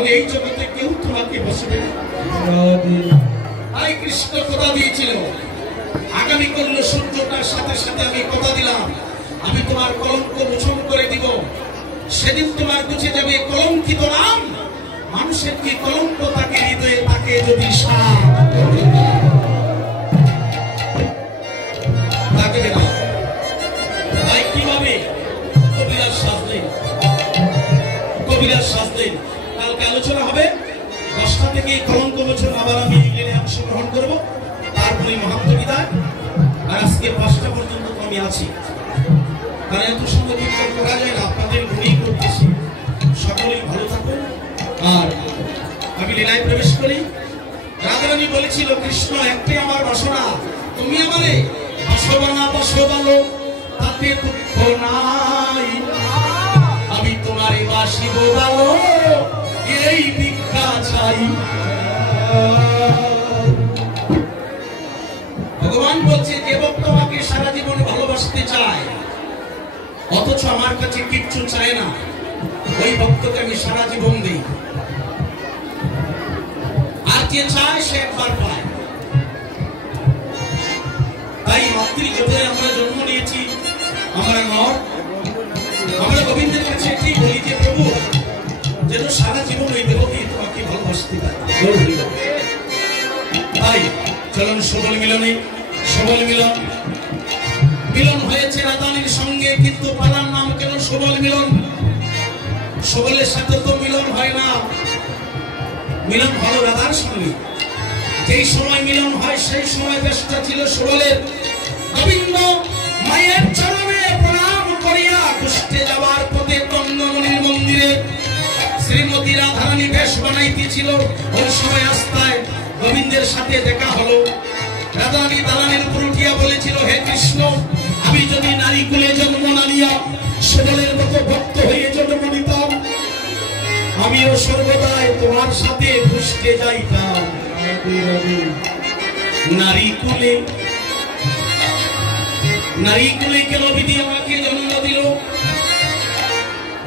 তাহলে এই জগতে কেউ তোমাকে বসবে না। তাই কৃষ্ণ কথা দিয়েছিল, আগামী করল সূর্যটার সাথে সাথে আমি কথা দিলাম আমি তোমার কলঙ্ক মোচন করে দিব। সেদিন তোমার বুঝে যাবে কলঙ্কিত নাম মানুষের কি কলঙ্ক তাকে হৃদয়ে তাকে যদি সাপ তাকে না। তাই কিভাবে কবিরাজ সাজলেন, কবিরাজ সাজলেন। কালকে আলোচনা হবে 10টা থেকে কলঙ্ক মোচন, আবার আমি এখানে অংশগ্রহণ করবো, তারপরে মহাত্ম বিদায়। আর আজকে 5টা পর্যন্ত তো আমি আছি, কারণ এত সময় কীর্তন করা যায় না, আপনাদের গুণেই করতেছি। সকলেই ভালো থাকুন। আর আমি লীলায় প্রবেশ করি। রাধারানী বলেছিল, কৃষ্ণ একটাই আমার বাসনা, তুমি আমারে বাসবানা বাসবালো তাতে দুঃখ নাই, আমি তোমারে বাসিব ভালো এই ভিক্ষা চাই। ভগবান বলছে, যে ভক্ত আমাকে সারা জীবন ভালোবাসতে চায় অথচ আমার কাছে কিচ্ছু চায় না, ওই ভক্তকে আমি সারা জীবন দিই। আর যে চায় সে একবার পায়। তাই মাতৃজগতে আমরা জন্ম নিয়েছি, আমরা নর, আমরা গোবিন্দের কাছে এটাই বলি যে প্রভু যেন সারা জীবন ওই দেহ দিয়ে তোমাকে ভালোবাসতে পারে। তাই চলুন সবল মিলনে, সবল মিলন। মিলন হয়েছে রাধারানীর সঙ্গে, কিন্তু পালার নাম কেন সবল মিলন? সবলের সাথে তো মিলন হয় না, মিলন হলো রাধার সঙ্গে। যেই সময় মিলন হয় সেই সময় চেষ্টা ছিল সবলের। গোবিন্দ মায়ের চরণে প্রণাম করিয়া কুষ্ঠে যাবার পথে তন্নমণির মন্দিরে শ্রীমতী রাধারানী বেশ বানাইতেছিল। ওই সময় রাস্তায় গোবিন্দের সাথে দেখা হলো। রাধারানী দালানের উপর উঠিয়া বলেছিল, হে কৃষ্ণ, আমি যদি নারী কুলে জন্ম না নিয়া সবলের মতো ভক্ত হয়ে জন্ম নিতাম, আমিও সর্বদাই তোমার সাথে পুষ্টে যাইতাম। নারী কুলে, নারী কুলে কেন বিধি আমাকে জন্ম দিল?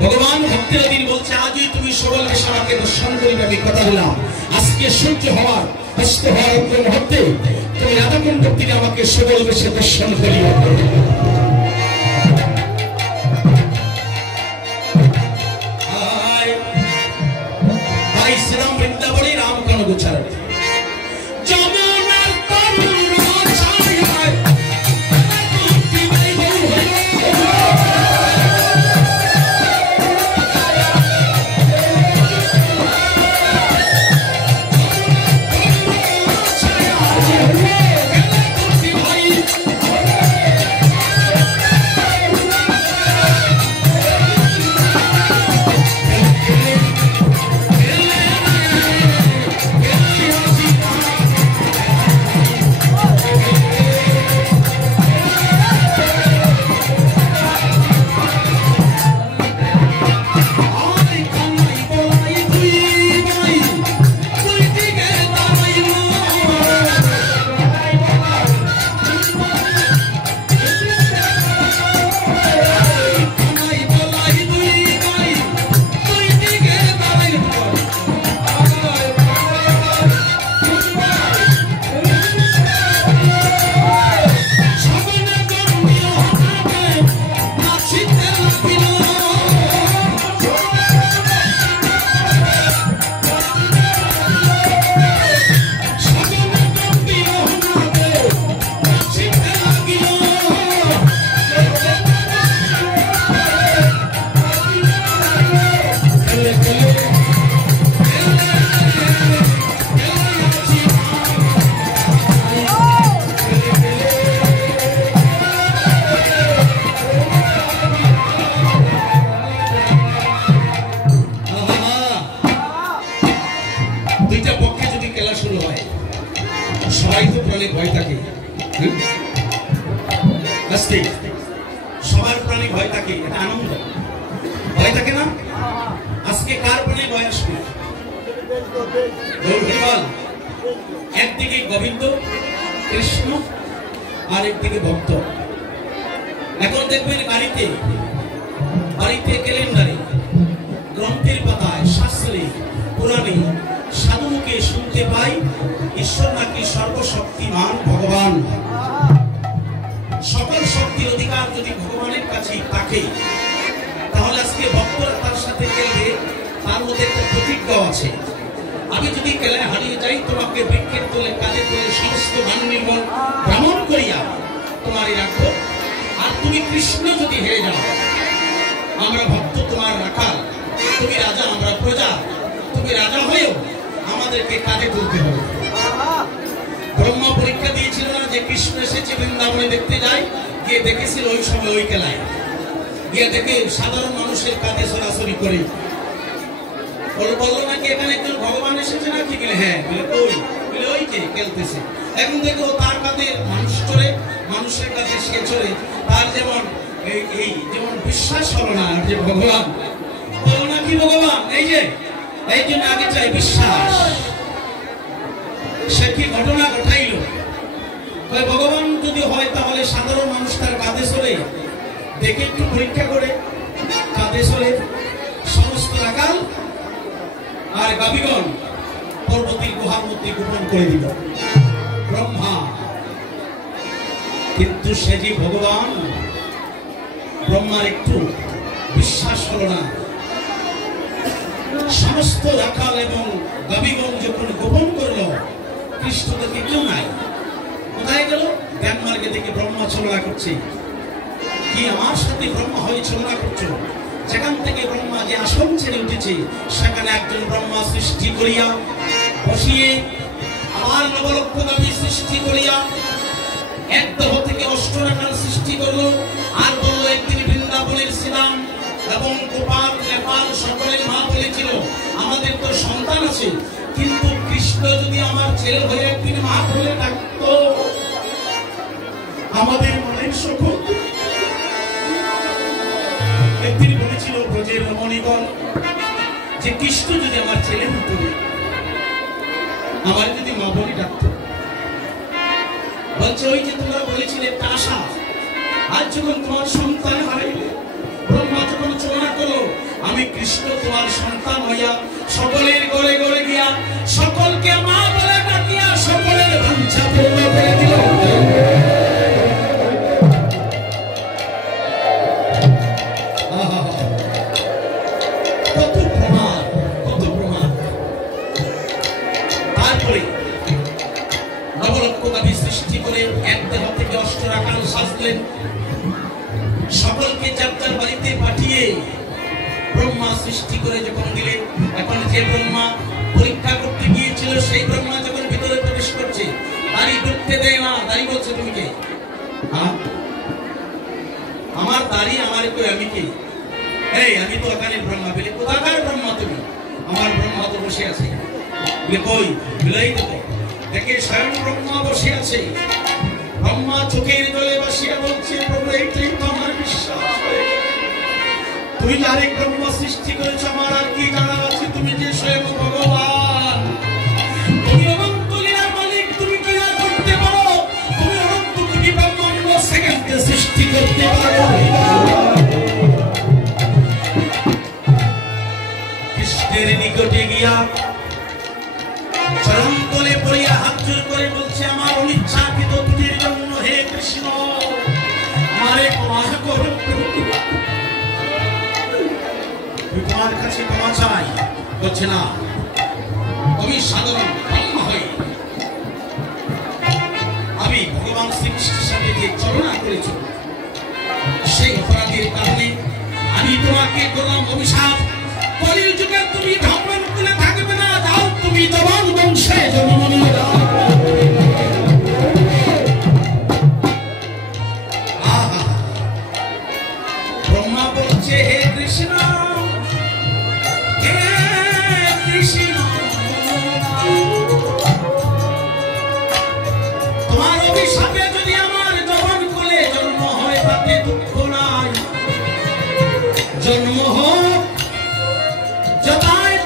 ভগবান ভক্তের দিন বলছে, আজই তুমি সবলকে সারাকে দর্শন করিবে। আমি কথা দিলাম, আজকে সূর্য হওয়ার অস্ত হওয়ার মুহূর্তে তুমি রাধাকুণ্ড তীরে আমাকে সবল বেশে দর্শন করিবে। ভাই শ্রীরাম বৃন্দাবনে রাম কান গোচারণে সবার প্রাণে ভয় থাকে, এটা আনন্দ। ভয় থাকে না? আজকে কার প্রাণে ভয় আসবে? একদিকে গোবিন্দ কৃষ্ণ আর একদিকে ভক্ত। এখন দেখবেন বাড়িতে বাড়িতে ক্যালেন্ডারে গ্রন্থের পাতায় শাস্ত্রে পুরাণ পুরাণে সাধু মুখে শুনতে পাই ঈশ্বর নাকি সর্বশক্তিমান ভগবান। সকল শক্তির অধিকার যদি ভগবানের কাছে থাকে, তাহলে আজকে ভক্তরা তার সাথে খেলবে, তার মধ্যে একটা প্রতিজ্ঞা আছে। আমি যদি খেলায় হারিয়ে যাই, তোমাকে বৃক্ষের তোলে কাঁধে তোলে সমস্ত মান নির্মল ভ্রমণ করিয়া তোমারই রাখবো। আর তুমি কৃষ্ণ যদি হেরে যাও, আমরা ভক্ত তোমার রাখাল, তুমি রাজা আমরা প্রজা, তুমি রাজা হয়েও আমাদেরকে কাঁধে তুলতে হবে। ব্রহ্মা পরীক্ষা দিয়েছিল না যে কৃষ্ণ এসেছে বৃন্দাবনে দেখতে যায়, গিয়ে দেখেছিল ওই সময় ওই খেলায় গিয়ে দেখে সাধারণ মানুষের কাঁধে সরাসরি করে বললো নাকি এখানে একজন ভগবান এসেছে নাকি? বলে হ্যাঁ। বলে ওই যে খেলতেছে। এখন দেখো তার কাঁধে মানুষ চড়ে, মানুষের কাছে সে চড়ে। তার যেমন এই যেমন বিশ্বাস হলো না যে ভগবান, বলো নাকি ভগবান এই যে, এই জন্য আগে চাই বিশ্বাস। সে কি ঘটনা ঘটাইল? ভগবান যদি হয় তাহলে সাধারণ মানুষ তার কাঁধে চড়ে দেখে একটু পরীক্ষা করে কাঁধে চড়ে সমস্ত রাখাল আর গাবিগণ পর্বতীর গুহার মধ্যে গোপন করে দিল ব্রহ্মা। কিন্তু সে যে ভগবান, ব্রহ্মার একটু বিশ্বাস হলো না। সমস্ত রাখাল এবং গাবিগণ যখন গোপন করলো, কৃষ্ণ দেখে কেউ নাই, কোথায় গেল? জ্ঞান মার্গে দেখে ব্রহ্মা ছলনা করছে। কি আমার সাথে ব্রহ্মা হয়ে ছলনা করছো? যেখান থেকে ব্রহ্মা যে আসন ছেড়ে উঠেছে, সেখানে একজন ব্রহ্মা সৃষ্টি করিয়া বসিয়ে আমার নবলক্ষ গাবি সৃষ্টি করিয়া এক দেহ থেকে অষ্টরাকাল সৃষ্টি করলো। আর বললো একদিন বৃন্দাবনের শ্রীরাম এবং গোপাল নেপাল সকলের মা বলেছিল আমাদের তো সন্তান আছে, কিন্তু কৃষ্ণ যদি আমার ছেলে হয়ে একদিন মা বলে ডাকতো, আমাদের মনের সুখ। একদিন বলেছিল ব্রজের রমণীগণ যে কৃষ্ণ যদি আমার ছেলে হতো, আমার যদি মা বলে ডাকতো। বলছে ওই যে তোমরা বলেছিলে একটা আশা, আজ যখন তোমার সন্তান হারাইলে, ব্রহ্মা যখন চলনা করলো, আমি কৃষ্ণ তোমার সন্তান হইয়া সকলের ঘরে ঘরে গিয়া সকলকে মা বলে ডাকিয়া সকলের বাঞ্ছা পূর্ণ করে দিল। কত প্রমাণ, কত প্রমাণ। তারপরে নবলক্ষ গাবি সৃষ্টি করে এক দেহ থেকে অষ্টরাকাল সাজলেন, সকলকে যার যার বাড়িতে পাঠিয়ে ব্রহ্মা সৃষ্টি করে যখন দিলেন। এখন যে ব্রহ্মা পরীক্ষা করতে গিয়েছিল, সেই ব্রহ্মা যখন ভিতরে প্রবেশ করছে, দাড়ি ঢুকতে দেয় না। দাড়ি বলছে তুমি কে? আমার দাড়ি আমার কই, আমি কে? এই আমি তো এখানে ব্রহ্মা। বলে কোথাকার ব্রহ্মা তুমি? আমার ব্রহ্মা তো বসে আছে। বলে কই? বিলাই তো দেখে স্বয়ং ব্রহ্মা বসে আছে। ব্রহ্মা চোখের জলে বসিয়া বলছে, প্রভু এইটাই তো আমার বিশ্বাস হয়ে গেল। তুমি আরেক ব্রহ্মা সৃষ্টি করেছো, আমার আর কি জানা আছে? তুমি যে স্বয়ং ভগবান, তুমি অনন্ত লীলার মালিক, তুমি কি না করতে পারো? তুমি অনন্ত কোটি ব্রহ্মাণ্ড সেকেন্ডে সৃষ্টি করতে পারো। কৃষ্ণের নিকটে গিয়া চরণ তলে পড়িয়া হাত জোর করে বলছে, আমার অনিচ্ছাকৃত ত্রুটির জন্য হে কৃষ্ণ আমারে ক্ষমা করো। তোমার কাছে ক্ষমা চাই। বলছে না, আমি সাধারণ ব্রহ্মা হই, আমি ভগবান শ্রীকৃষ্ণের সাথে যে চলনা করেছ, সেই অপরাধের কারণে আমি তোমাকে করলাম অভিশাপ। কলির যুগে তুমি ভগবান কুলে থাকবে না, যাও তুমি জবান বংশে জন্ম নিয়ে যাও। ব্রহ্মা বলছে, হে কৃষ্ণ, হে কৃষ্ণ, তোমার অভিশাপে যদি আমার জবান কুলে জন্ম হয়, তাতে দুঃখ নাই। জন্ম হোক যথায়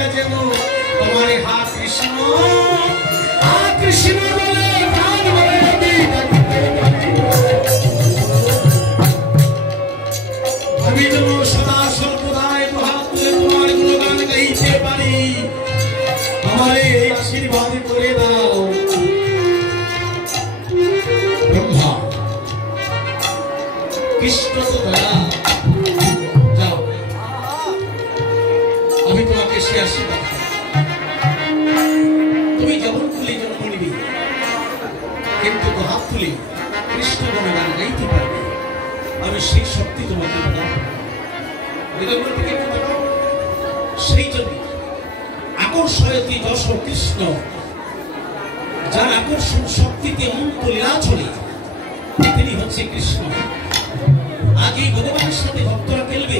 ডাকিয়া যেন তোমার হা কৃষ্ণ বলে প্রাণ বলে আমি যেন সদা সর্বদাই হাত তুলে তোমার গুণগান গাইতে পারি। আমারে আশীর্বাদ করে দাও। ব্রহ্মা কৃষ্ণ তো দয়া, যাও আমি তোমাকে সে আশীর্বাদ, তুমি যখন তুলে জন্ম নিবি কিন্তু হাত তুলে কৃষ্ণ গুণগান গাইতে পারবে, আমি সেই শক্তি তোমাকে দাও। সেই জন্য আকর্ষয়তি যশ কৃষ্ণ, যার আকর্ষণ শক্তিতে অনন্ত লীলা চলে তিনি হচ্ছে কৃষ্ণ। আজ এই ভগবানের সাথে ভক্তরা খেলবে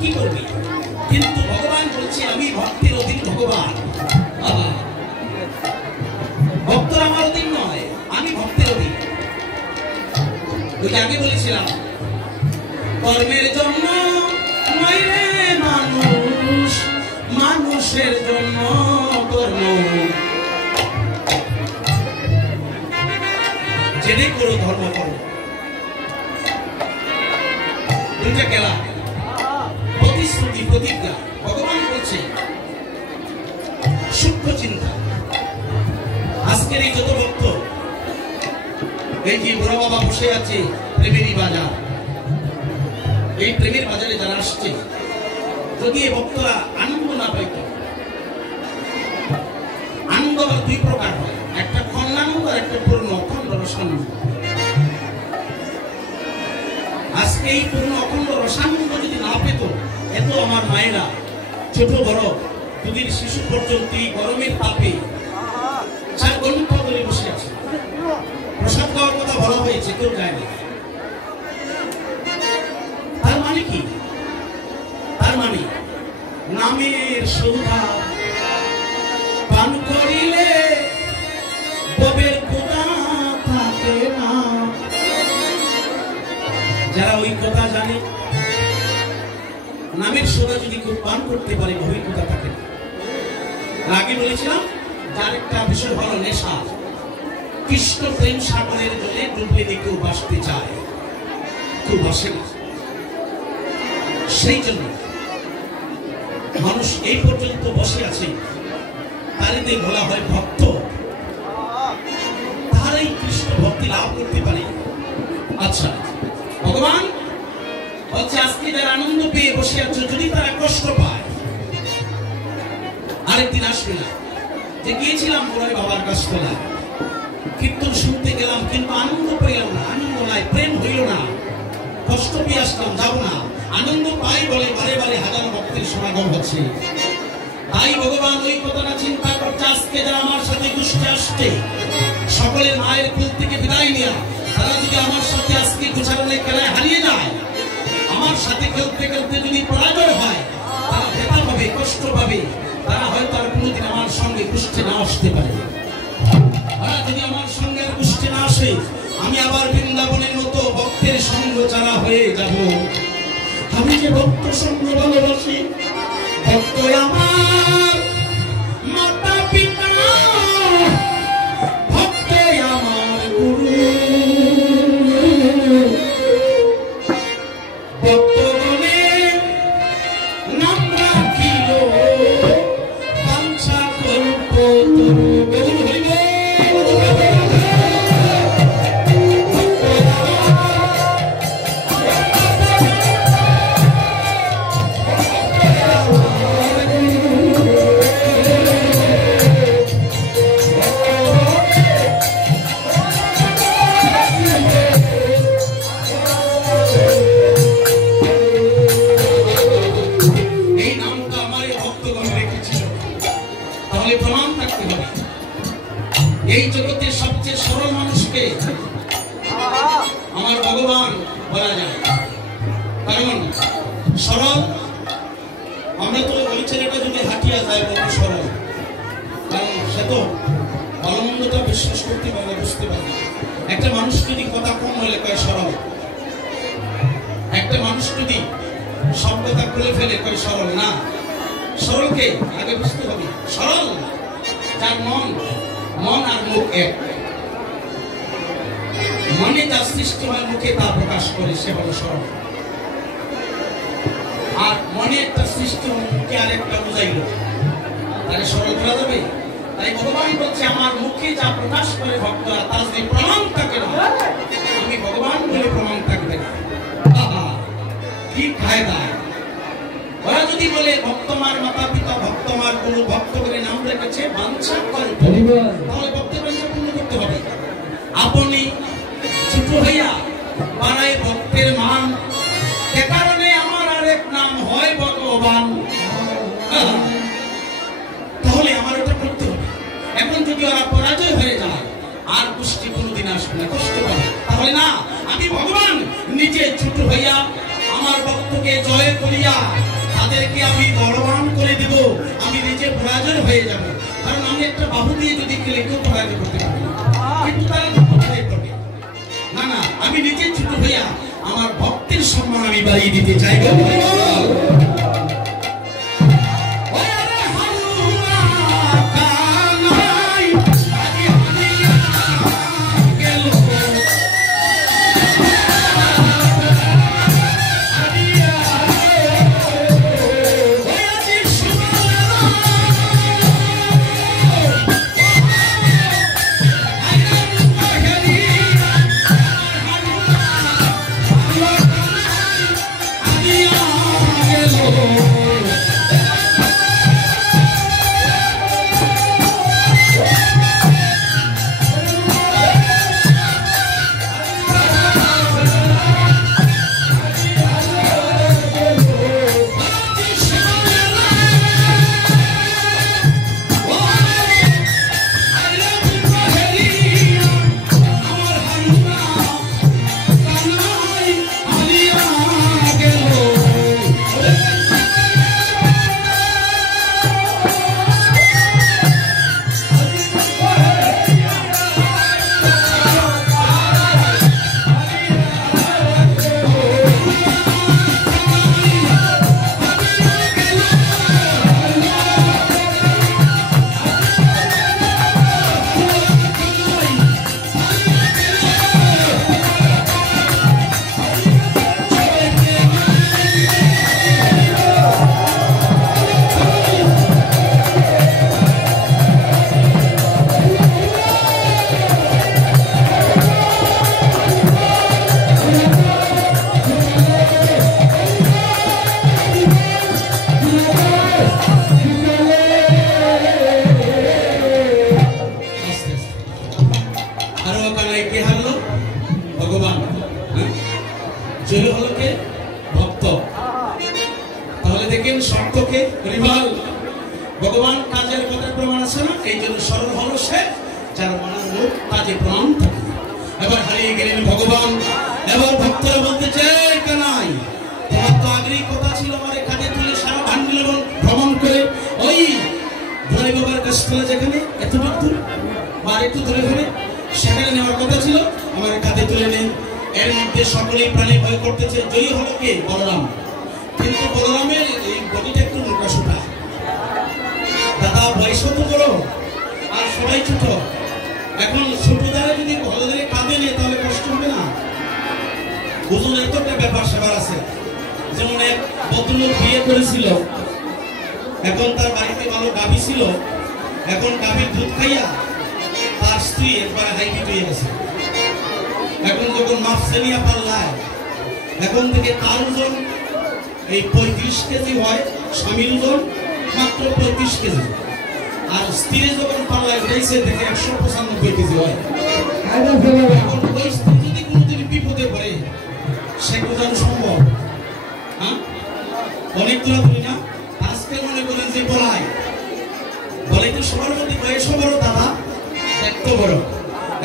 কি করবে, কিন্তু ভগবান বলছে আমি ভক্তের অধীন ভগবান। ভক্তরা আমার অধীন নয়, আমি ভক্তের অধীন। ওই আগে বলেছিলাম কর্মের জন্য নয় রে মানুষ, মানুষের জন্য কর্ম। জেনে করো ধর্ম করো, দুইটা খেলা, প্রতিশ্রুতি প্রতিজ্ঞা। ভগবান বলছে সূক্ষ্ম চিন্তা। আজকের এই যত ভক্ত, এই যে বুড়া বাবা বসে আছে প্রেমেরই বাজার, এই প্রেমের বাজারে যারা আসছে, যদি এই ভক্তরা আনন্দ না পাইত, আনন্দ আবার দুই প্রকার হয়, একটা খণ্ডানন্দ আর একটা পূর্ণ অখণ্ড রসানন্দ। আজকে এই পূর্ণ অখণ্ড রসানন্দ যদি না পেত, এত আমার মায়েরা ছোট বড় দুদিন শিশু পর্যন্ত এই গরমের তাপে 4 ঘন্টা ধরে বসে আছে। প্রসাদ খাওয়ার কথা বলা হয়েছে, কেউ যায় না। তার মানে কি? তার মানে নামের সৌধা পান করিলে ববের কোথা থাকে না। যারা ওই কথা জানে, নামের সৌধা যদি কেউ পান করতে পারে ববের কোথা থাকে না। আগে বলেছিলাম যার একটা বিষয় হলো নেশা, কৃষ্ণ প্রেম সাগরের জলে ডুবলে কেউ বাসতে চায়, কেউ বাসে না। সেই জন্য মানুষ এই পর্যন্ত বসে আছে, তারিতে বলা হয় ভক্ত। তারাই কৃষ্ণ ভক্তি লাভ করতে পারে। আচ্ছা, ভগবান বলছে আজকে যারা আনন্দ পেয়ে বসে আছে, যদি তারা কষ্ট পায় আরেকদিন আসবে না। যে গিয়েছিলাম বড়াই বাবার গাছতলায়, কীর্তন শুনতে গেলাম কিন্তু আনন্দ পেলাম না, আনন্দ নাই, প্রেম হইল না, কষ্ট পেয়ে আসলাম, যাব না। আনন্দ পাই বলে বারে বারে হাজারো ভক্তের সমাগম হচ্ছে। তাই ভগবান ওই কথাটা চিন্তা করছে, আজকে যারা আমার সাথে গোষ্ঠী আসছে, সকলের মায়ের কুল থেকে বিদায় নেওয়া, তারা যদি আমার সাথে আজকে গোচারণের খেলায় হারিয়ে যায়, আমার সাথে খেলতে খেলতে যদি পরাজয় হয়, তারা ব্যথা পাবে, কষ্ট পাবে, তারা হয়তো আর কোনোদিন আমার সঙ্গে গোষ্ঠী না আসতে পারে। আর যদি আমার সঙ্গে আর গোষ্ঠী না আসে, আমি আবার বৃন্দাবনের মতো ভক্তের সঙ্গ ছাড়া হয়ে যাব। আমি যে ভক্ত সঙ্গ ভালোবাসি, ভক্ত আমার মাতা পিতা, ভক্ত আমার গুরু, ভক্তগণে নাম রাখিল বাঞ্ছা কল্প তরু। এই জগতের সবচেয়ে সরল মানুষকে আমার ভগবান বলা যায়। কারণ সরল, আমরা তো ওই ছেলেটা যদি হাঁটিয়া যায় বলবো সরল, কারণ সে তো ভালোমন্দটা বিশ্বাস করতে পারে, বুঝতে পারে। একটা মানুষ যদি কথা কম হলে কয় সরল, একটা মানুষ যদি সব কথা খুলে ফেলে কয় সরল না। সরলকে আগে বুঝতে হবে। সরল যার মন আর মুখ এক, মনে যা সৃষ্টি হয় মুখে তা প্রকাশ করে, সে হলো সরল। আর মনে একটা সৃষ্টি হয় মুখে আরেকটা বুঝাইল, তাহলে সরল করা যাবে? তাই ভগবান বলছে আমার মুখে যা প্রকাশ করে ভক্তরা, তার যদি প্রমাণ থাকে না, আমি ভগবান বলে প্রমাণ থাকবে না। কি ফায়দা? ওরা যদি বলে ভক্তমার মাতা পিতা, ভক্তমার গুরু, ভক্ত করে নাম রেখেছে, বাঞ্ছা করে, তাহলে ভক্তের বাঞ্ছা পূর্ণ করতে হবে। আপনি ছোট হইয়া বাড়ায় ভক্তের মান, এ কারণে আমার আরেক নাম হয় ভগবান। তাহলে আমার ওটা করতে হবে। এখন যদি ওরা পরাজয় হয়ে যায়, আর পুষ্টি কোনোদিন আসবে না, কষ্ট পাবে। তাহলে না, আমি ভগবান নিজে ছোট হইয়া আমার ভক্তকে জয় করিয়া তাদেরকে আমি বলবান করে দিব, আমি নিজে পরাজয় হয়ে যাব। কারণ আমি একটা বাহু দিয়ে যদি কেউ পরাজয় করতে পারি, কিন্তু তারা পরাজয় করবে না। না, আমি নিজে ছোট হইয়া আমার ভক্তের সম্মান আমি বাড়িয়ে দিতে চাই। ভগবান কাজের কথা প্রমাণ আছে না, এই জন্য সরল হলো সে যার মনের মুখ কাজে প্রমাণ থাকে। এবার হারিয়ে গেলেন ভগবান। এবার ভক্তরা বলতে চাই, কানাই তোমার তো আগেই কথা ছিল আমার কাজে তুলে সারা ভান্ডিলবন ভ্রমণ করে ওই ধরে বাবার কাছতলা যেখানে এতটুকু দূর বা একটু দূরে ধরে সেখানে নেওয়ার কথা ছিল, আমার কাঁধে তুলে নেন। এর মধ্যে সকলেই প্রাণে ভয় করতেছে। জয়ী হলো কে? বলরাম। কিন্তু বলরামের এই বডিটা একটু মোটা সোটা, দাদা বয়স তো বড় আর সবাই ছোট। এখন ছোট দ্বারা যদি ভালো ধরে কাঁদে নেই তাহলে কষ্ট হবে না? ওজনের তো একটা ব্যাপার সেবার আছে। যেমন এক ভদ্রলোক বিয়ে করেছিল, এখন তার বাড়িতে ভালো গাভী ছিল, এখন গাভীর দুধ খাইয়া তার স্ত্রী একবার হাইব্রিড হয়ে গেছে। এখন যখন মাপসে নিয়ে পাল্লায়, এখন থেকে তার ওজন এই 35 কেজি হয়, স্বামীর ওজন মাত্র 35 কেজি, আর স্ত্রী যখন পাল্লায় উঠেছে দেখে 195 কেজি হয়। এখন ওই স্ত্রী যদি কোনোদিন বিপদে পড়ে সে বোঝানো সম্ভব? হ্যাঁ, অনেক দূরাদূরি না। আজকে মনে করেন যে বলাই তো সবার মধ্যে বয়সও বড়, দাদা দেখতে বড়।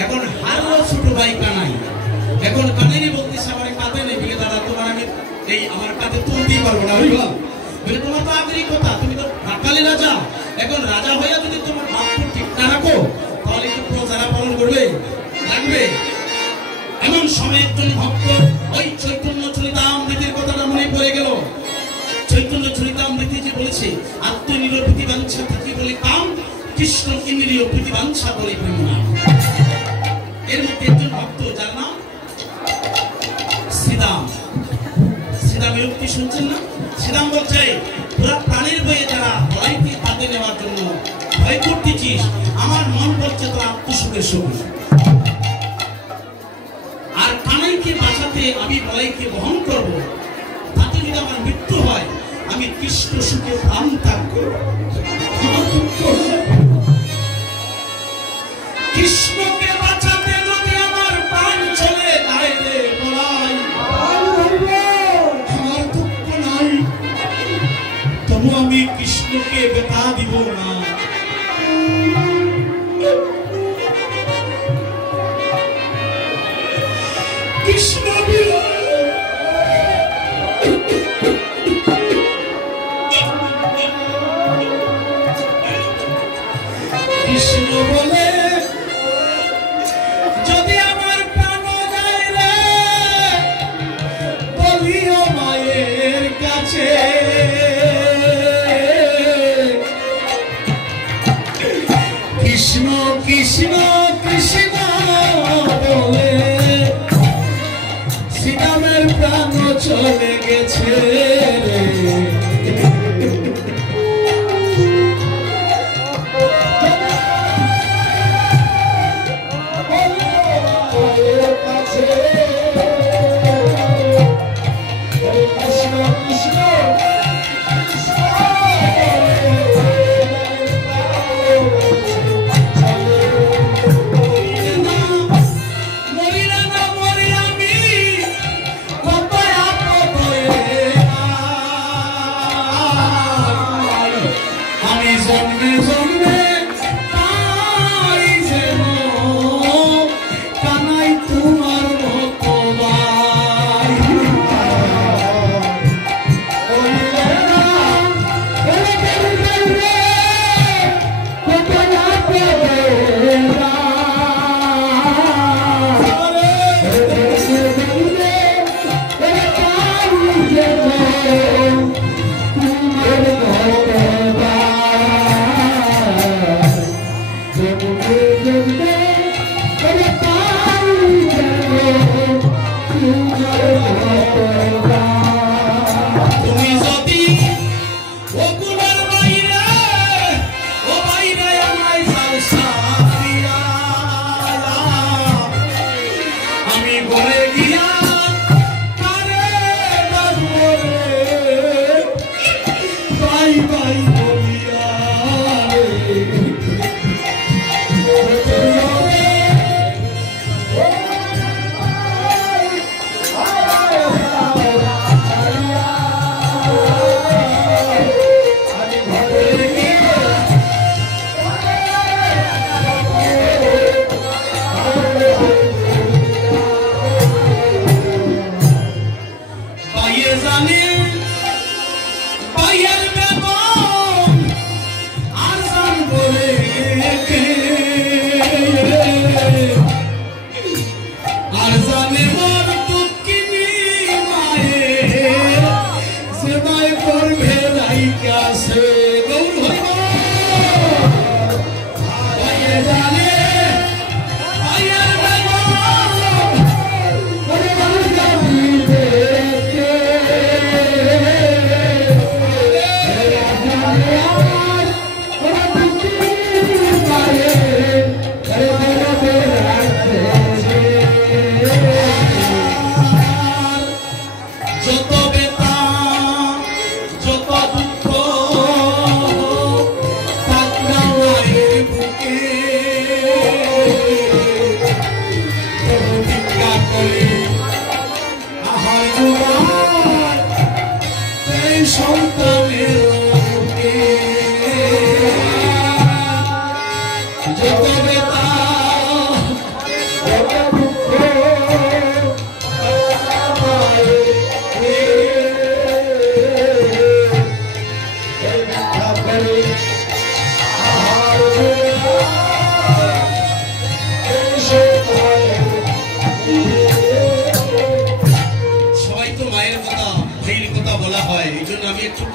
এখন হারলো ছোট ভাই কানাই, এখন কানাইনি বলতেছে আমার কাঁধে নেই, দাদা তোমার আমি এই আমার কাঁধে তুলতেই পারবো না। বুঝলাম বলে তোমার তো আগেরই কথা, তুমি তো ঢাকালি রাজা, এখন রাজা হইয়া যদি তোমার বাক্য ঠিক না রাখো তাহলে কি প্রজারা পালন করবে? লাগবে। এমন সময় একজন ভক্ত ওই চৈতন্য চরিতামৃতের কথাটা মনে পড়ে গেল। চৈতন্য চৈতন্য চরিতামৃতে যে বলেছে আত্মনির প্রতিবাঞ্ছা থাকি বলে কাম, কৃষ্ণ ইন্দ্রিয় প্রতিবাঞ্ছা বলে প্রেম নাম। এর মধ্যে একজন ভক্ত যার নাম শ্রীদাম। শ্রীদামের উক্তি শুনছেন না? শ্রীদাম বলছে তোরা প্রাণের বয়ে যারা বলাইকে হাতে নেওয়ার জন্য ভয় করতেছিস, আমার মন বলছে তোরা আত্মসুখের সুখ। আর কানাইকে বাঁচাতে আমি বলাইকে বহন করব, তাতে যদি আমার মৃত্যু হয় আমি কৃষ্ণ সুখে প্রাণ ত্যাগ করব। কৃষ্ণকে বাঁচাতে যদি আমার প্রাণ চলে যায় রে বলাই, আমার দুঃখ নাই, তবু আমি কৃষ্ণকে বেতা দিব না। কৃষ্ণ কৃষ্ণ বলে যদি আমার প্রাণ যায় রে বলিও মায়ের কাছে, কৃষ্ণ কৃষ্ণ কৃষ্ণ বলে শ্রীরামের প্রাণ চলে গেছে রে। Bye.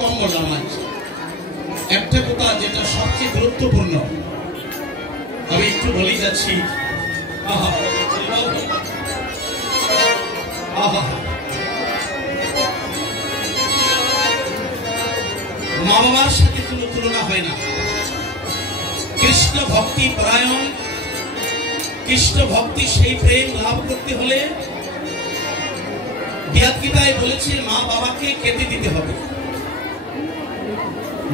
কম বললাম আজ। একটা কথা যেটা সবচেয়ে গুরুত্বপূর্ণ আমি একটু বলি যাচ্ছি। মা বাবার সাথে কোনো তুলনা হয় না। কৃষ্ণ ভক্তি পরায়ণ, কৃষ্ণ ভক্তি সেই প্রেম লাভ করতে হলে গীতায় বলেছে মা বাবাকে কেটে দিতে হবে।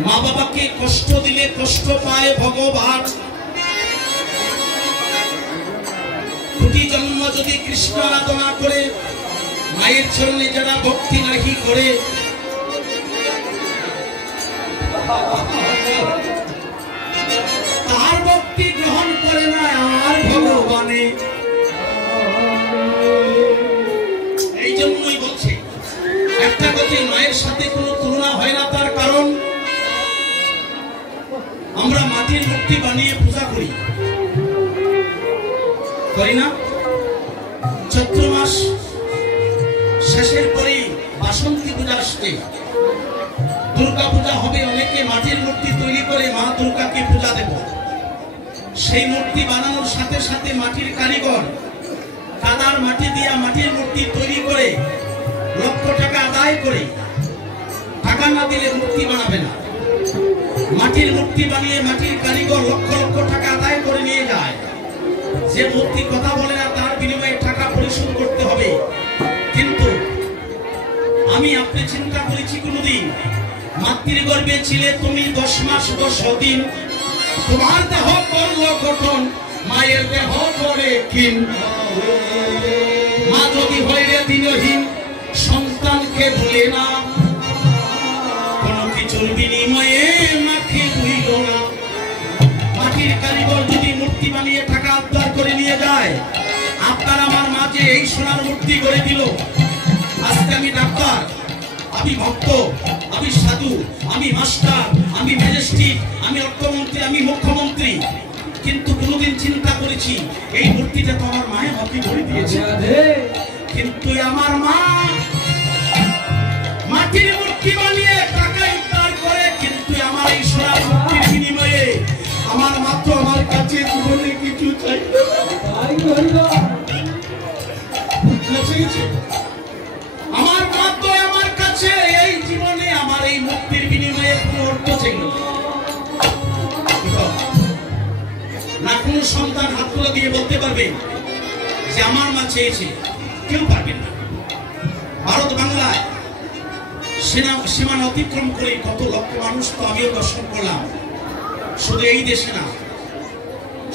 মা বাবাকে কষ্ট দিলে কষ্ট পায় ভগবান। কোটি জন্ম যদি কৃষ্ণ আরাধনা করে মায়ের জন্য যারা ভক্তি নাহি করে, তার ভক্তি গ্রহণ করে না আর ভগবানে। এই জন্যই বলছে একটা কথা, মায়ের সাথে কোনো তুলনা হয় না। তার কারণ আমরা মাটির মূর্তি বানিয়ে পূজা করি না? চৈত্র মাস শেষের পরে বাসন্তী পূজা আসছে, দুর্গা পূজা হবে। অনেকে মাটির মূর্তি তৈরি করে মা দুর্গাকে পূজা দেব। সেই মূর্তি বানানোর সাথে সাথে মাটির কারিগর কাদার মাটি দিয়া মাটির মূর্তি তৈরি করে লক্ষ টাকা আদায় করে, টাকা না দিলে মূর্তি বানাবে না। মাটির মূর্তি বানিয়ে মাটির কারিগর লক্ষ লক্ষ টাকা আদায় করে নিয়ে যায়। যে মূর্তি কথা বলে না তার বিনিময়ে টাকা পরিশোধ করতে হবে। কিন্তু আমি আপনি চিন্তা করেছি কোনদিন, মাতৃগর্ভে ছিলে তুমি 10 মাস 10 দিন, তোমার দেহ করলো গঠন, মায়ের দেহ করে কিন। মা যদি হয় রে দিনহীন, সন্তানকে ভুলে না, কোন কিছুর বিনিময়ে মাকে ভুলিল না। মাটির কারিগর যদি মূর্তি বানিয়ে টাকা আবদার করে নিয়ে যায়, আপনার আমার মাঝে এই সোনার মূর্তি গড়ে দিল। আজকে আমি ডাক্তার, আমি ভক্ত, আমি সাধু, আমি মাস্টার, আমি ম্যাজিস্ট্রেট, আমি অর্থমন্ত্রী, আমি মুখ্যমন্ত্রী, কিন্তু কোনোদিন চিন্তা করেছি এই মূর্তিটা তো আমার মায়ের হাতে গড়ে দিয়েছে। কিন্তু আমার মা মাটির মূর্তি বানিয়ে টাকা উদ্ধার করে, কিন্তু আমার এই সোনার মূর্তির বিনিময়ে আমার মাত্র আমার কাছে জীবনে কিছু চাইবে না। আমার মাত্র আমার কাছে এই জীবনে আমার এই মুক্তির বিনিময়ে কোনো অর্থ চাইল না। কোনো সন্তান হাত তুলে দিয়ে বলতে পারবে যে আমার মা চেয়েছে, কেউ পারবেন না। ভারত বাংলায় সীমানা অতিক্রম করে কত লক্ষ মানুষ তো আমিও দর্শন করলাম। শুধু এই দেশে না,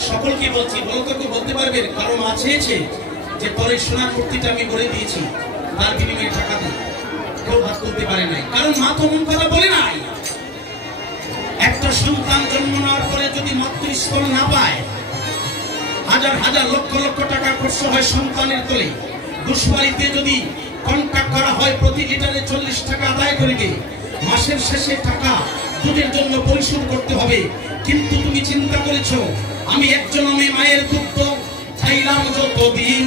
সকলকে বলছি, বলতে বলতে পারবেন কারো মা চেয়েছে যে তোর এই সোনার মূর্তিটা আমি গড়ে দিয়েছি, তার বিনিময়ে টাকা দিই? কেউ ভাত করতে পারে নাই, কারণ মা তো মন কথা বলে নাই। একটা সন্তান জন্ম নেওয়ার পরে যদি মাতৃস্থল না পায়, হাজার হাজার লক্ষ লক্ষ টাকা খরচ হয় সন্তানের তোলে। ঘুষবাড়িতে যদি কন্ট্রাক্ট করা হয়, প্রতি লিটারে 40 টাকা আদায় করে দিয়ে মাসের শেষে টাকা দুধের জন্য পরিশোধ করতে হবে। কিন্তু তুমি চিন্তা করেছো, আমি একজন মায়ের দুধ খাইলাম যতদিন,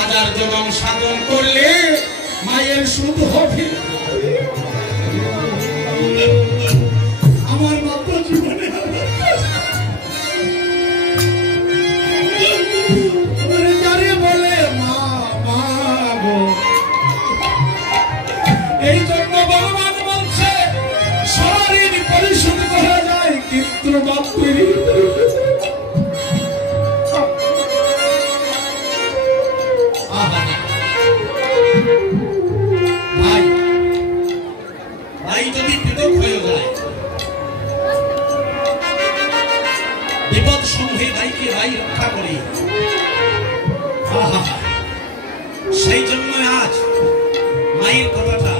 1000 জনম সাধন করলে মায়ের সুদ হবে। আমার মাত্র জীবনে যারে বলে মা মা গো, এই জন্য ভগবান বলছে শরীর পরিশোধ করা যায়, কিন্তু মাতৃ ভাই যদি পৃথক হয়ে যায়, বিপদ সমূহে ভাইকে ভাই রক্ষা করে। সেই জন্য আজ মায়ের কথাটা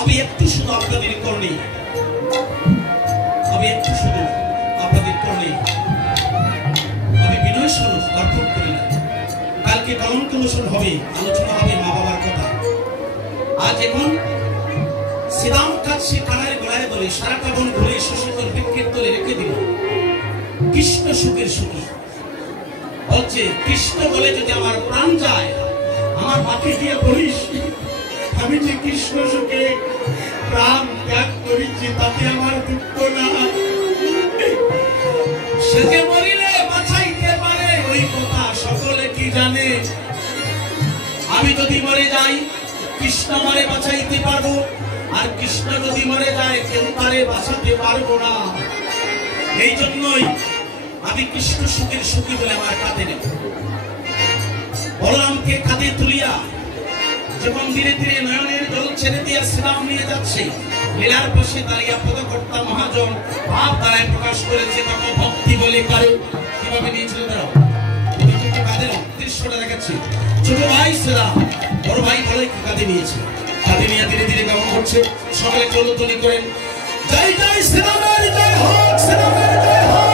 আমি একটু শুধু আপনাদের করণে, আমি বিনয় স্বরূপ অর্পণ করি না। কালকে কলঙ্ক মোচন হবে, আলোচনা হবে মা বাবার কথা। আজ এখন শ্রীরাম কাজ সে কানায় গলায় বলে সারাটা বন ঘুরে শশীতল বৃক্ষের তলে রেখে দিল। কৃষ্ণ সুখের সুখী বলছে, কৃষ্ণ বলে যদি আমার প্রাণ যায়, আমার মাকে দিয়ে বলিস আমি যে কৃষ্ণ সুখে প্রাণ ত্যাগ করেছি তাতে আমার দুঃখ না। সে যে মরিলে বাঁচাইতে পারে ওই কথা সকলে কি জানে। আমি যদি মরে যাই কৃষ্ণ আমারে বাঁচাইতে পারবো, আর কৃষ্ণ যদি মরে যায় কেউ তারে বাঁচাতে পারবো না। এই জন্যই আমি কৃষ্ণ সুখের সুখী বলে আমার কাঁধে নেব। বলরামকে কাঁধে তুলিয়া যখন ধীরে ধীরে নয়নের জল ছেড়ে দিয়ে শ্রীরাম নিয়ে যাচ্ছে, লীলার পাশে দাঁড়িয়ে পদকর্তা মহাজন ভাব দ্বারায় প্রকাশ করেছে তখন ভক্তি বলে কারে কিভাবে নিয়েছিল তারা নিজেকে কাঁধে দৃশ্যটা দেখাচ্ছে। ছোট ভাই শ্রীরাম বড় ভাই বলে কাঁধে নিয়েছে, কাঁধে নিয়ে ধীরে ধীরে গমন করছে। সকলে কলধ্বনি করেন জয় জয় শ্রীরামের জয় হোক, শ্রীরামের জয় হোক।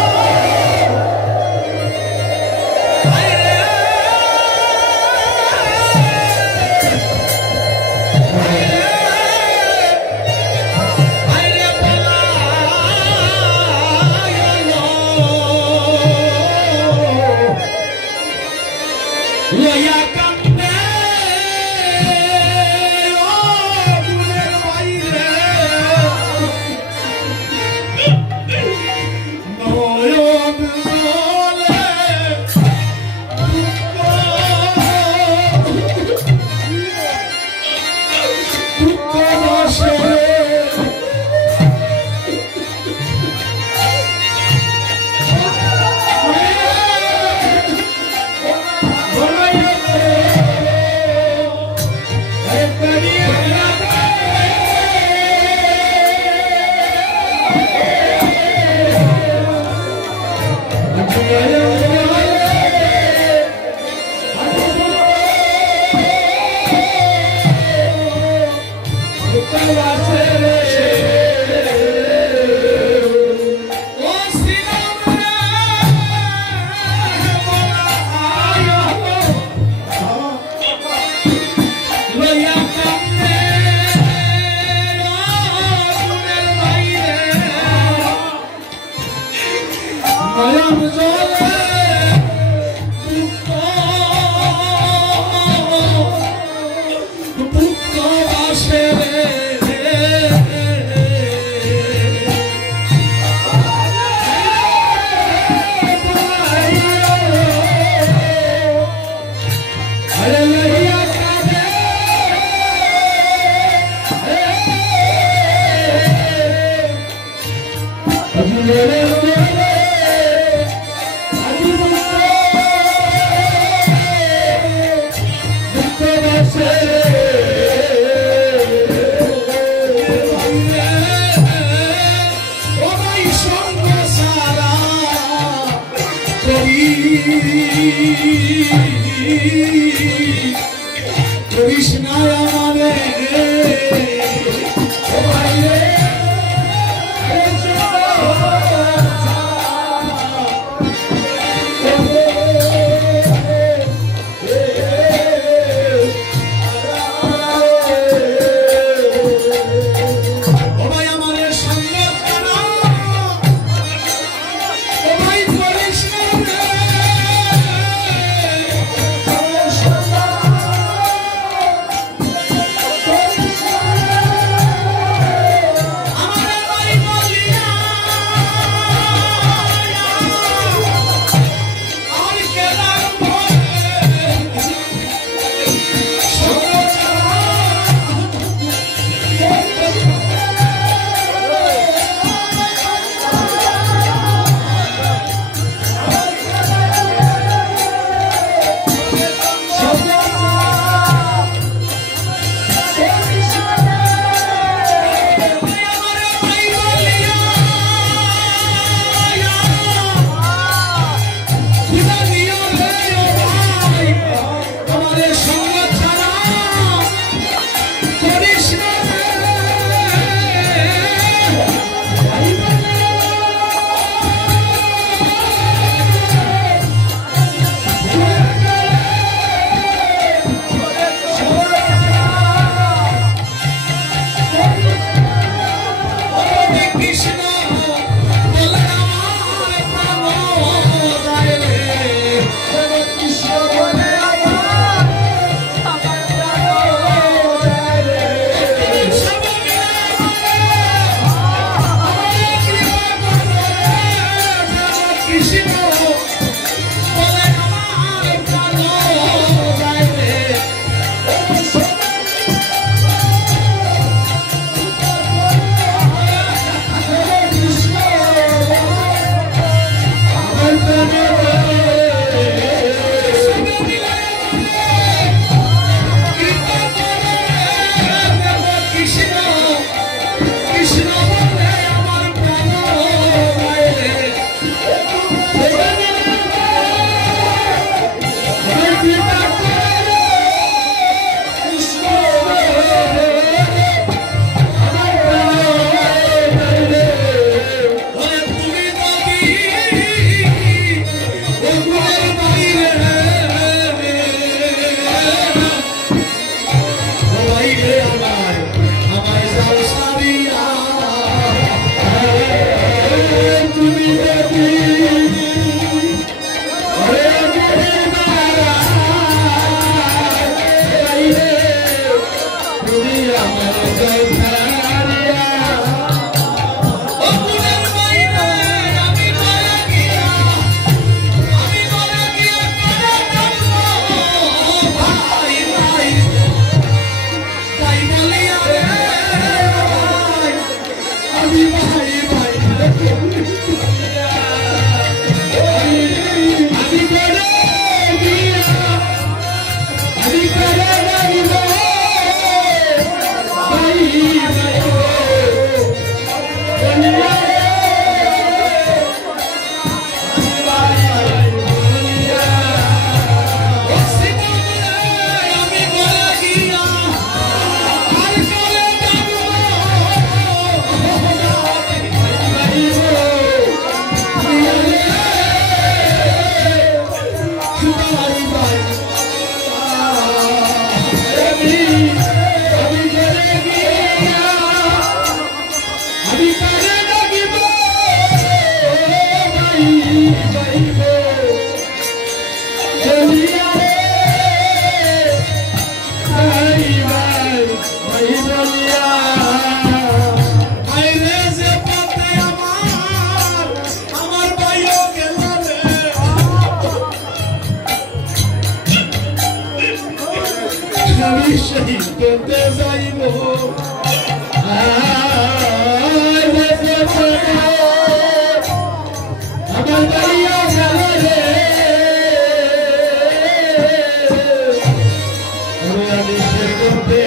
সেই পেতে যাইব আমার বাড়িও গেল রে আমি সে করতে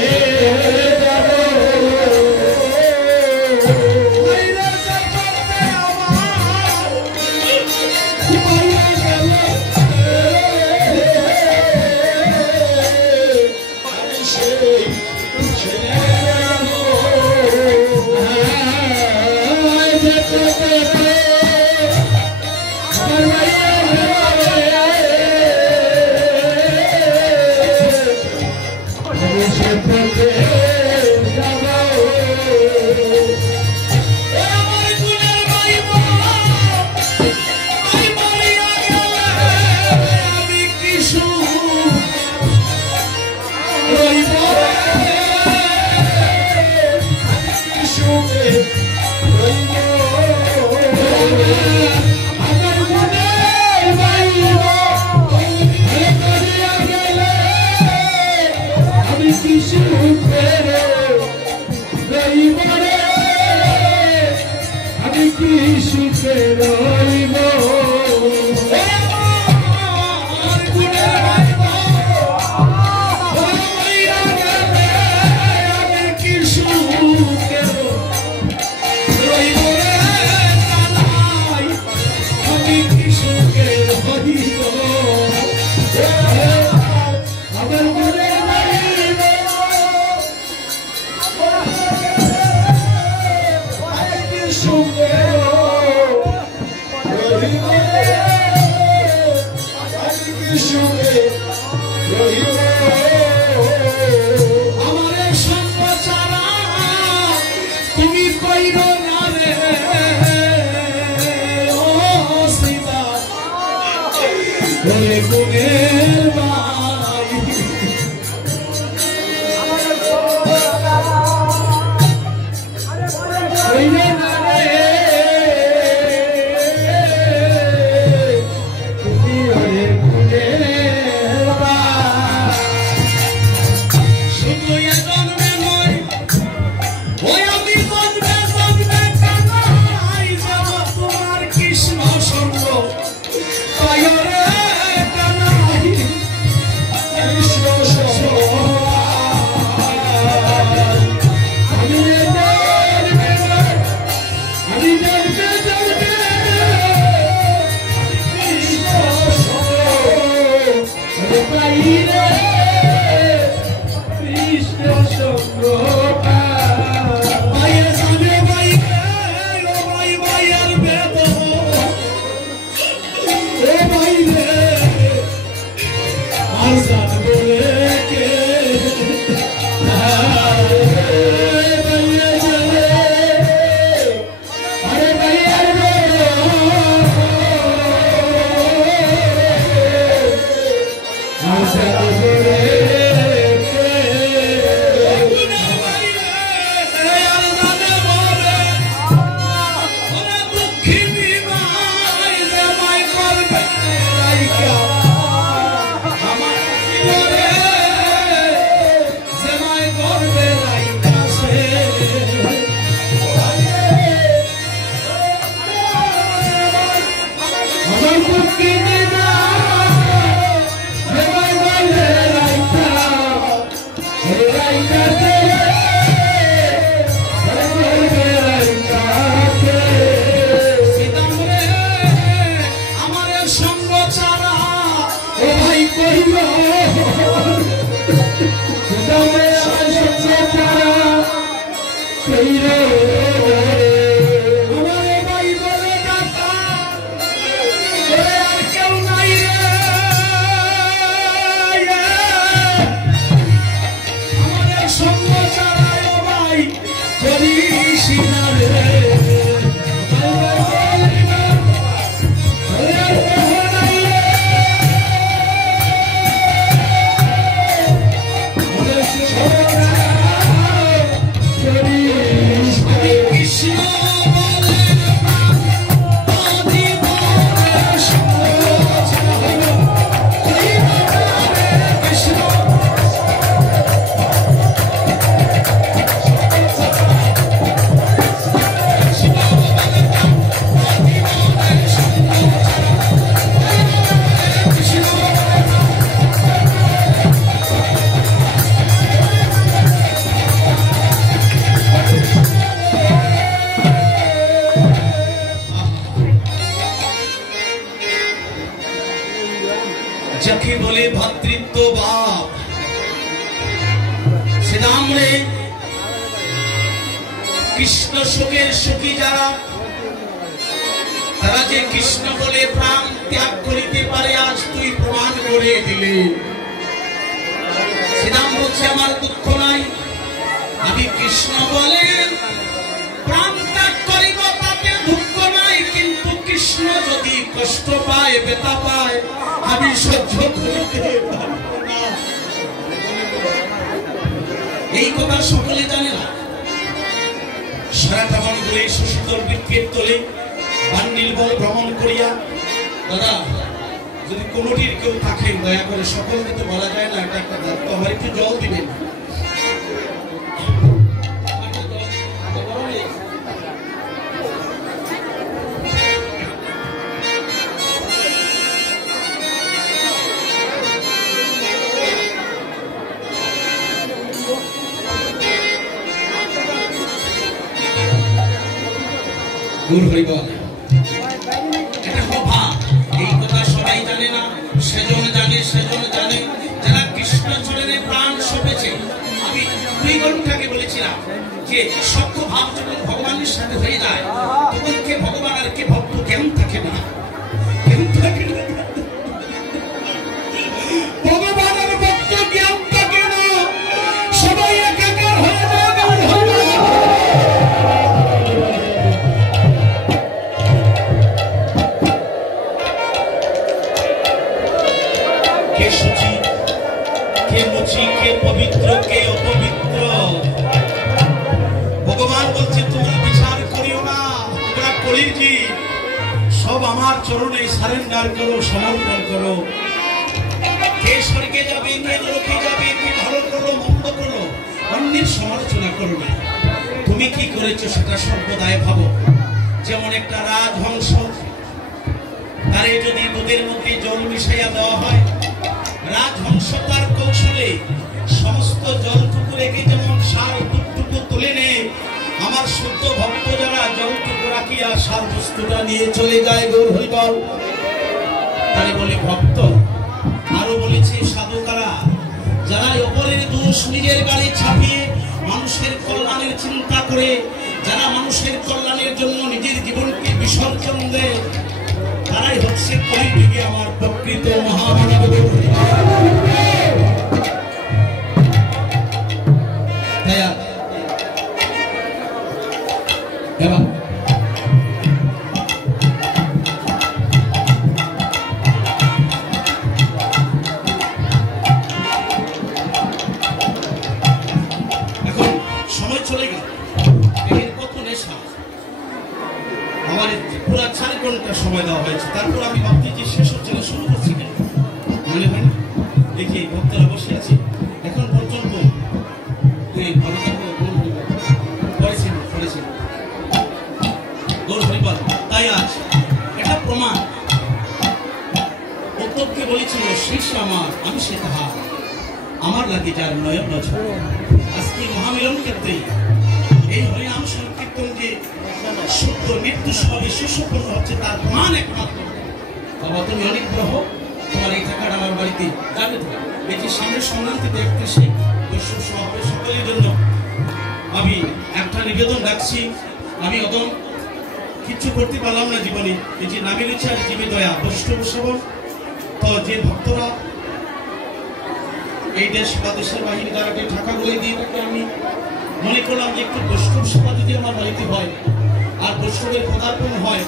যাকে বলে ভাতৃত্ব ভাব। সেদাম রে কৃষ্ণ শোকের সখী যারা, তারা যে কৃষ্ণ বলে প্রাণ ত্যাগ করিতে পারে আজ তুই প্রমাণ করে দিলে। সেদাম বলছে আমার দুঃখ নাই, আমি কৃষ্ণ বলে প্রাণ ত্যাগ করিব তাতে দুঃখ নাই, কিন্তু কৃষ্ণ যদি কষ্ট পায় ব্যথা পায় আমি সহ্য করিতে পারব না। এই কথা সকলে জানে না। সারাটা মন করে সুশীতল বৃক্ষের তলে বান্ডিল বল ভ্রমণ করিয়া, দাদা যদি কোনোটির কেউ থাকেন দয়া করে, সকলকে তো বলা যায় না, এটা একটা দায়িত্ব, আমার একটু জল দিবেন। এটা অভাব, এই কথা সবাই জানে না, সেজন জানে, সেজন জানে যারা কৃষ্ণ চরণে প্রাণ সঁপেছে। আমি 2 ঘন্টা আগে বলেছিলাম যে সত্য ভাব যখন ভগবানের সাথে হয়ে যায় তখন কে ভগবান আর কে ভক্ত জ্ঞান থাকে না, জ্ঞান থাকে না। ভগবান আর ভক্ত জ্ঞান থাকে না, সবাই একাকার হয়ে যায়। কে শুচি, কে মুচি, কে পবিত্র, কে অপবিত্র, ভগবান বলছে তুমি বিচার করিও না, তোমরা কলিজি সব আমার চরণে সারেন্ডার করো, সমর্পণ করো। কে স্বর্গে যাবে, কে নরকে যাবে, কে ভালো করো মন্দ করো, অন্যের সমালোচনা করো না। তুমি কি করেছো সেটা সর্বদাই ভাবো। যেমন একটা রাজহংস, তারে যদি দুধের মধ্যে জল মিশাইয়া দেওয়া হয়, রাজহংস তার কৌশলে সমস্ত জলটুকু রেখে যেমন সার দুধটুকু তুলে নেয়, আমার শুদ্ধ ভক্ত যারা জলটুকু রাখিয়া সার বস্তুটা নিয়ে চলে যায়। গৌর হরি বল। তারে বলে ভক্ত। আরো বলেছে সাধুকারা, যারা অপরের দোষ নিজের গাড়ি ছাপিয়ে মানুষের কল্যাণের চিন্তা করে, যারা মানুষের কল্যাণের জন্য নিজের জীবনকে বিসর্জন দেয়, তারাই হচ্ছে কলিযুগে আমার প্রকৃত মহামানব। এখন সময় চলে গেল, এর কত নেশা। আমার পুরা 4 ঘন্টা সময় দেওয়া হয়েছে, তারপর আমি ভাবছি যে শেষ হচ্ছে না, শুরু করছি কেন মনে হয় না। দেখি ভক্তরা বসে আছে এখন পর্যন্ত, ভালো থাকবো পড়েছেন পড়েছেন গৌর হরিবল। তাই আজ এটা প্রমাণ, উদ্ধবকে বলেছিল শীর্ষ আমার, আমি সে তাহা, আমার লাগে যার নয়ন নজর। আজকে মহামিলন ক্ষেত্রে এই হরিনাম সংকীর্তন যে শুদ্ধ মৃত্যু সবে সুসম্পন্ন হচ্ছে তার প্রমাণ একমাত্র। বাবা তুমি অনেক গ্রহ, তোমার এই টাকাটা আমার বাড়িতে যাবে তো। এই যে সামনের সংক্রান্তিতে 31শে বৈষ্ণব সভা হবে, সকলের জন্য আমি একটা নিবেদন রাখছি। আমি অদম কিচ্ছু করতে পারলাম না জীবনে, এই যে নামে রয়েছে আর জীবে দয়া বৈষ্ণব সেবন। তো যে ভক্তরা এই দেশ বা দেশের বাহিনী যারা টাকাগুলো দিয়ে থাকে, আমি মনে করলাম যে একটু বৈষ্ণব সেবা যদি আমার বাড়িতে হয় আর বৈষ্ণবের পদার্পণ হয়,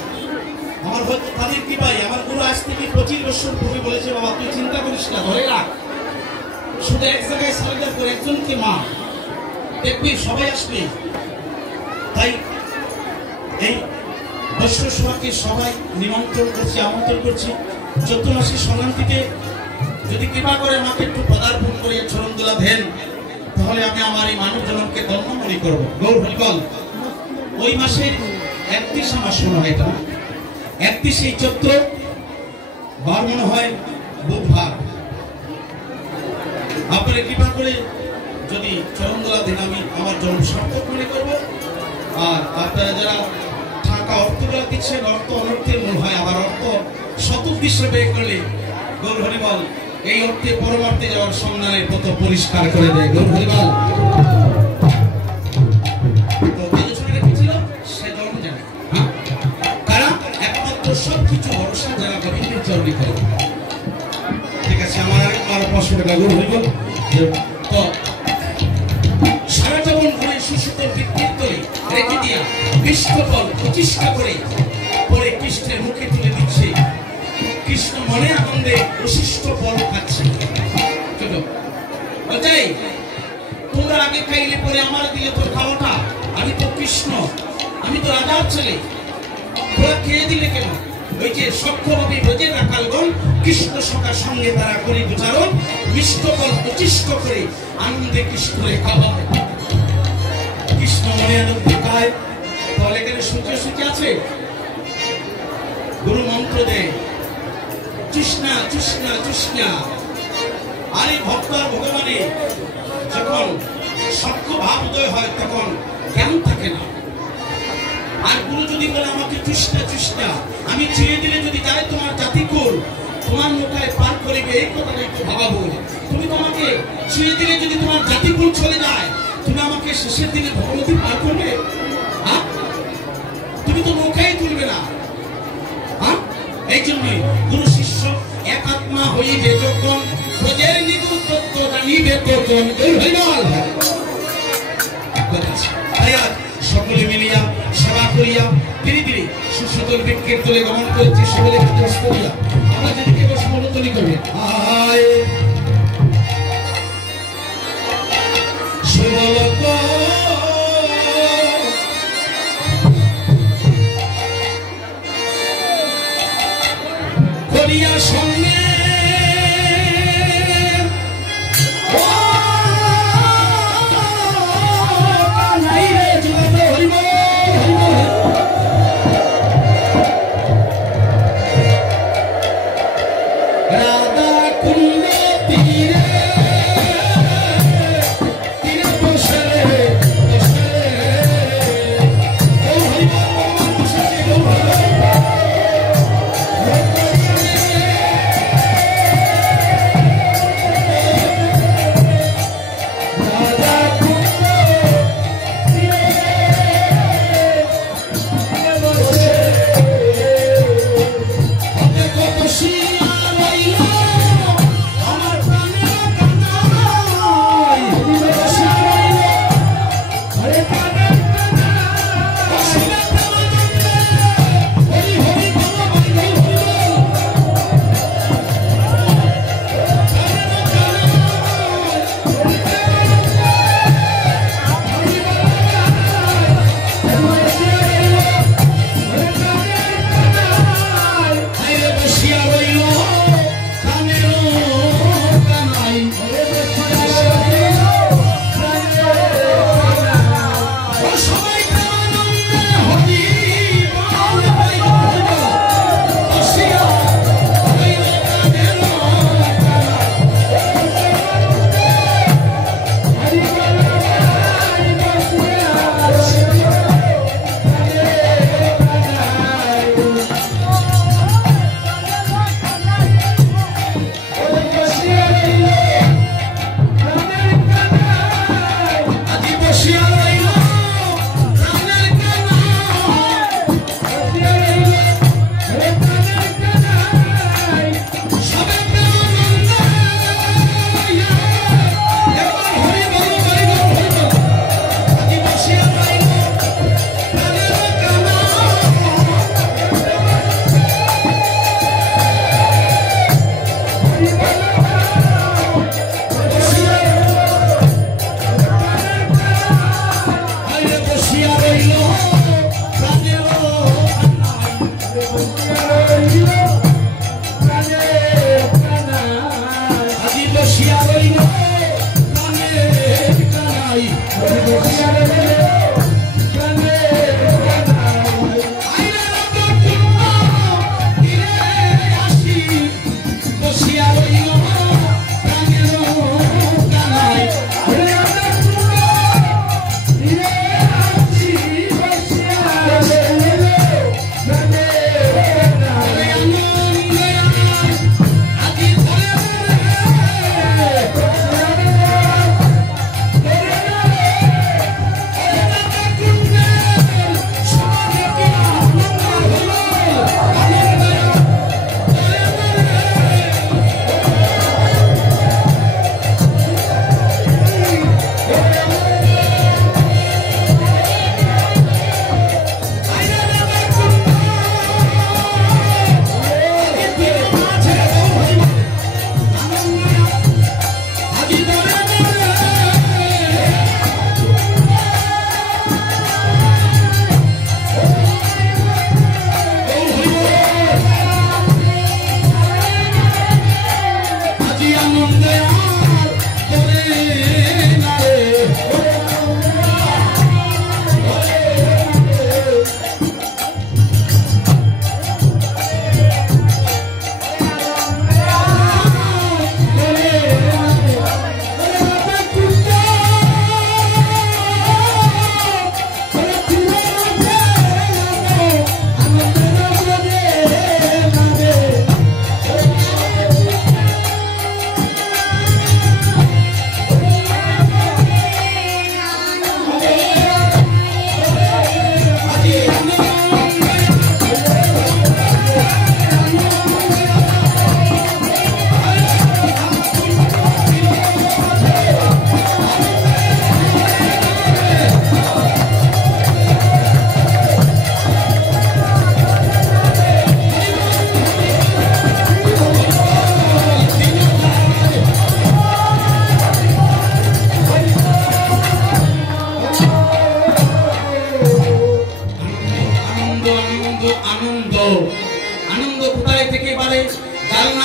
আমার হয়তো তাদের কি পাই। আমার গুরু আজ থেকে 25 বছর পূর্বে বলেছে, বাবা তুই চিন্তা করিস না, ধরে রাখ, শুধু এক জায়গায় সারেন্ডার করে একজনকে মা দেখবি সবাই আসবে। তাই এই বৈষ্ণব সভাকে সবাই নিমন্ত্রণ করছি, আমন্ত্রণ করছি। চৈত্র মাসের সংক্রান্তিতে যদি কৃপা করে আমাকে একটু পদার্পণ করে চরণদোলা দেন, তাহলে আমি আমার এই মানব জনমকে ধন্য মনে করবো। গৌর হরিবল। ওই মাসের 31 আমার শোনা হয়, এটা 31 চৈত্র, বার মনে হয় বুধবার। আপনারা কৃপা করে যদি চরণদোলা দেন, আমি আমার জন্ম সার্থক মনে করবো। আর আপনারা যারা টাকা অর্থগুলো দিচ্ছেন, অর্থ অনর্থের মূল হয়, আবার অর্থ সৎ উদ্দেশ্যে ব্যয় করলে গৌর হরিবল এই অর্থে পরমার্থে যাওয়ার সন্ধানের পথ পরিষ্কার করে দেয়। গৌর হরিবল। তো বিবেচনা কি ছিল সে ধর্ম জানে, কারণ একমাত্র সবকিছু ভরসা যারা গোবিন্দের চরণে করে। ঠিক আছে, আমার আরেকবার 500 টাকা। গৌর হরিবল। তো সারা জীবন ধরে সুশীতল বৃত্তির তলে রেখে দিয়া বিশ্বফল প্রতিষ্ঠা করে পরে কৃষ্ণের মুখে তুলে দিচ্ছে। কৃষ্ণ মনে আনন্দে বশিষ্ঠ ফল খাচ্ছে। বলছে তোমরা আগে খাইলে পরে আমার দিলে তোর খাওয়াটা, আমি তো কৃষ্ণ, আমি তো রাজার ছেলে, তোরা খেয়ে দিলে কেন? ওই যে সক্ষভাবে ব্রজের রাখালগণ কৃষ্ণ সখার সঙ্গে তারা করি উচ্চারণ, মিষ্টফল প্রতিষ্ঠ করে আনন্দে কৃষ্ণরে খাওয়ায়। কৃষ্ণ মনে আনন্দে খায়। তাহলে এখানে সূর্য সূচি আছে, গুরু মন্ত্র দেয় তৃষ্ণা তৃষ্ণা তৃষ্ণা। আর এই ভক্ত আর ভগবানে যখন সক্ষ ভাব উদয় হয় তখন জ্ঞান থাকে না। আর গুরু যদি বলে আমাকে তৃষ্ণা তৃষ্ণা, আমি চেয়ে দিলে যদি যায় তোমার জাতিকুল তোমার নৌকায় পার করিবে, এই কথাটা একটু ভাবাবো। তুমি তোমাকে চেয়ে দিলে যদি তোমার জাতিকুল চলে যায়, তুমি আমাকে শেষের দিনে ভগবতী পার করবে? তুমি তো নৌকায় তুলবে না। এই জন্যই গুরু শিষ্য এক আত্মা হইবে যখন, ব্রজের নিগুড় তত্ত্ব জানিবে তখন। সকলে মিলিয়া সেবা করিয়া ধীরে ধীরে সুশীতল বৃক্ষের তলে গমন করেছে। সকলে করিয়া আমরা যদি কেবল সমতলি করবে আয় সুবলক করিয়া সঙ্গে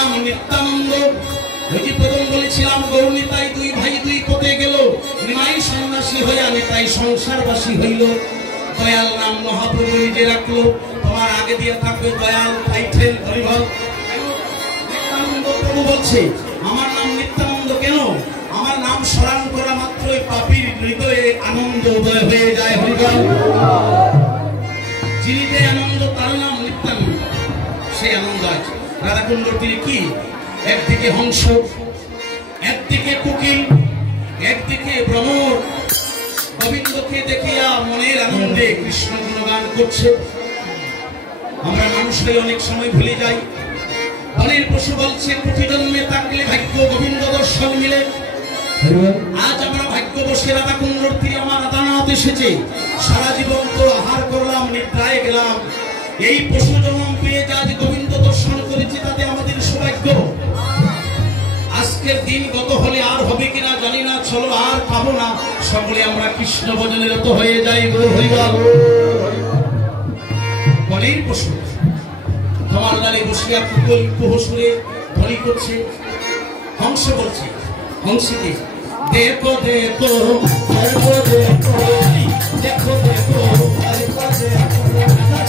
নাম নিত্যানন্দ। ওই যে প্রথম বলেছিলাম গৌরনিতাই দুই ভাই দুই পথে গেল, নিমাই সন্ন্যাসী হইয়া নিতাই সংসারবাসী হইল। দয়াল নাম মহাপ্রভু নিজে রাখলো, তোমার আগে দিয়ে থাকবে দয়াল টাইটেল। হরিবল। নিত্যানন্দ প্রভু বলছে আমার নাম নিত্যানন্দ কেন? আমার নাম স্মরণ করা মাত্রই পাপীর হৃদয়ে আনন্দ উদয় হয়ে যায়। হরিবল। যিনি যে আনন্দ তার নাম নিত্যানন্দ, সেই আনন্দ আছে। রাধাকুণ্ডর তীরে কি একদিকে হংস, একদিকে কোকিল, একদিকে ভ্রমর গোবিন্দকে দেখিয়া মনের আনন্দে কৃষ্ণ গুণগান করছে। আমরা মানুষরাই অনেক সময় ভুলে যাই। বনের পশু বলছে প্রতি জন্মে থাকলে ভাগ্য গোবিন্দ দর্শন মিলে। আজ আমরা ভাগ্য বসে রাধাকুণ্ডর তীরে আমার রাধানাথ এসেছে। সারা জীবন তো আহার করলাম, নিদ্রায় গেলাম, এই পশু জন্ম পেয়ে যা যে গোবিন্দ দর্শন করেছি তাতে আমাদের সৌভাগ্য। আজকের দিন গত হলে আর হবে কিনা জানি না, চলো আর পাবো না, সকলে আমরা কৃষ্ণ ভজনে রত হয়ে যাই। বনের পশু তোমার ডালে বসিয়া কুহুসুরে ধ্বনি করছে। হংস বলছে হংসীকে দেখো দেখো দেখো দেখো দেখো দেখো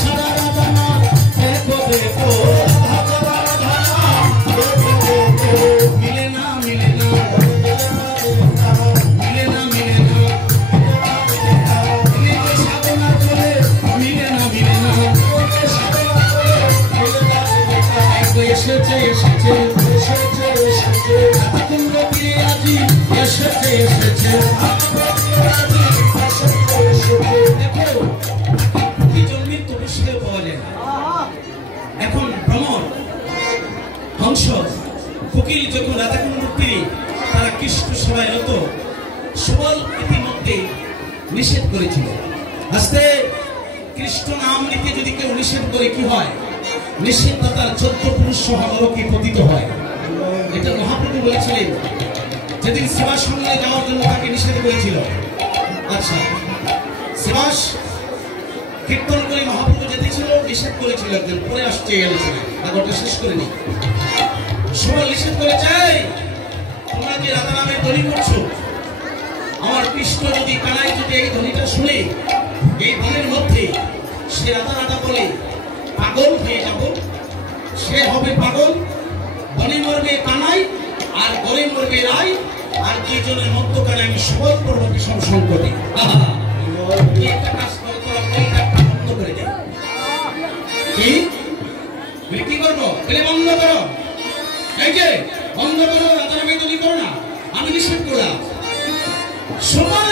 ছাড়া রাধা না দেখো দেখো মিলে না মিলে না মিলে না মিলে না সাধনা করে মিলে না মিলে না এসেছে এসেছে এসেছে এসেছে রাধাকুণ্ড তীরে আজি এসেছে এসেছে। দেখো কি জন্মের তো বিষয় পাওয়া যায় না। এখন ভ্রমর হংস কোকিল যখন রাধাকুণ্ড তীরে তারা কৃষ্ণ সভায় রত, সুবল ইতিমধ্যে নিষেধ করেছিল। আস্তে কৃষ্ণ নাম নিতে যদি কেউ নিষেধ করে কি হয়? নিষেধদাতার 14 পুরুষ সহ নরকে পতিত হয়। এটা মহাপ্রভু বলেছিলেন যেদিন সেবা সঙ্গে যাওয়ার জন্য তাকে নিষেধ করেছিল। আচ্ছা, সেবাস কীর্তন করে মহাপ্রভু যেতেছিল, নিষেধ করেছিল একদিন, পরে আসছে আলোচনায়, আগরটা শেষ করে নি। সবাই নিষেধ করে চাই তোমরা যে রাধা নামে ধ্বনি করছো, আমার কৃষ্ণ যদি কানাই যদি এই ধ্বনিটা শুনে এই বনের মধ্যে সে রাধা রাধা বলে পাগল হয়ে যাব, সে হবে পাগল। বনে মরবে কানাই আর গরে মরবে রাই, আর দুইজনের মধ্যখানে আমি সবাই করবো বিষম সংকটে। একটা কাজ করো, তোরা ওই কাজটা বন্ধ করে দে। কি করবো? বন্ধ করো, এই যে বন্ধ করো, রাধা নামে যদি করো না, আমি নিষেধ করলাম। সমান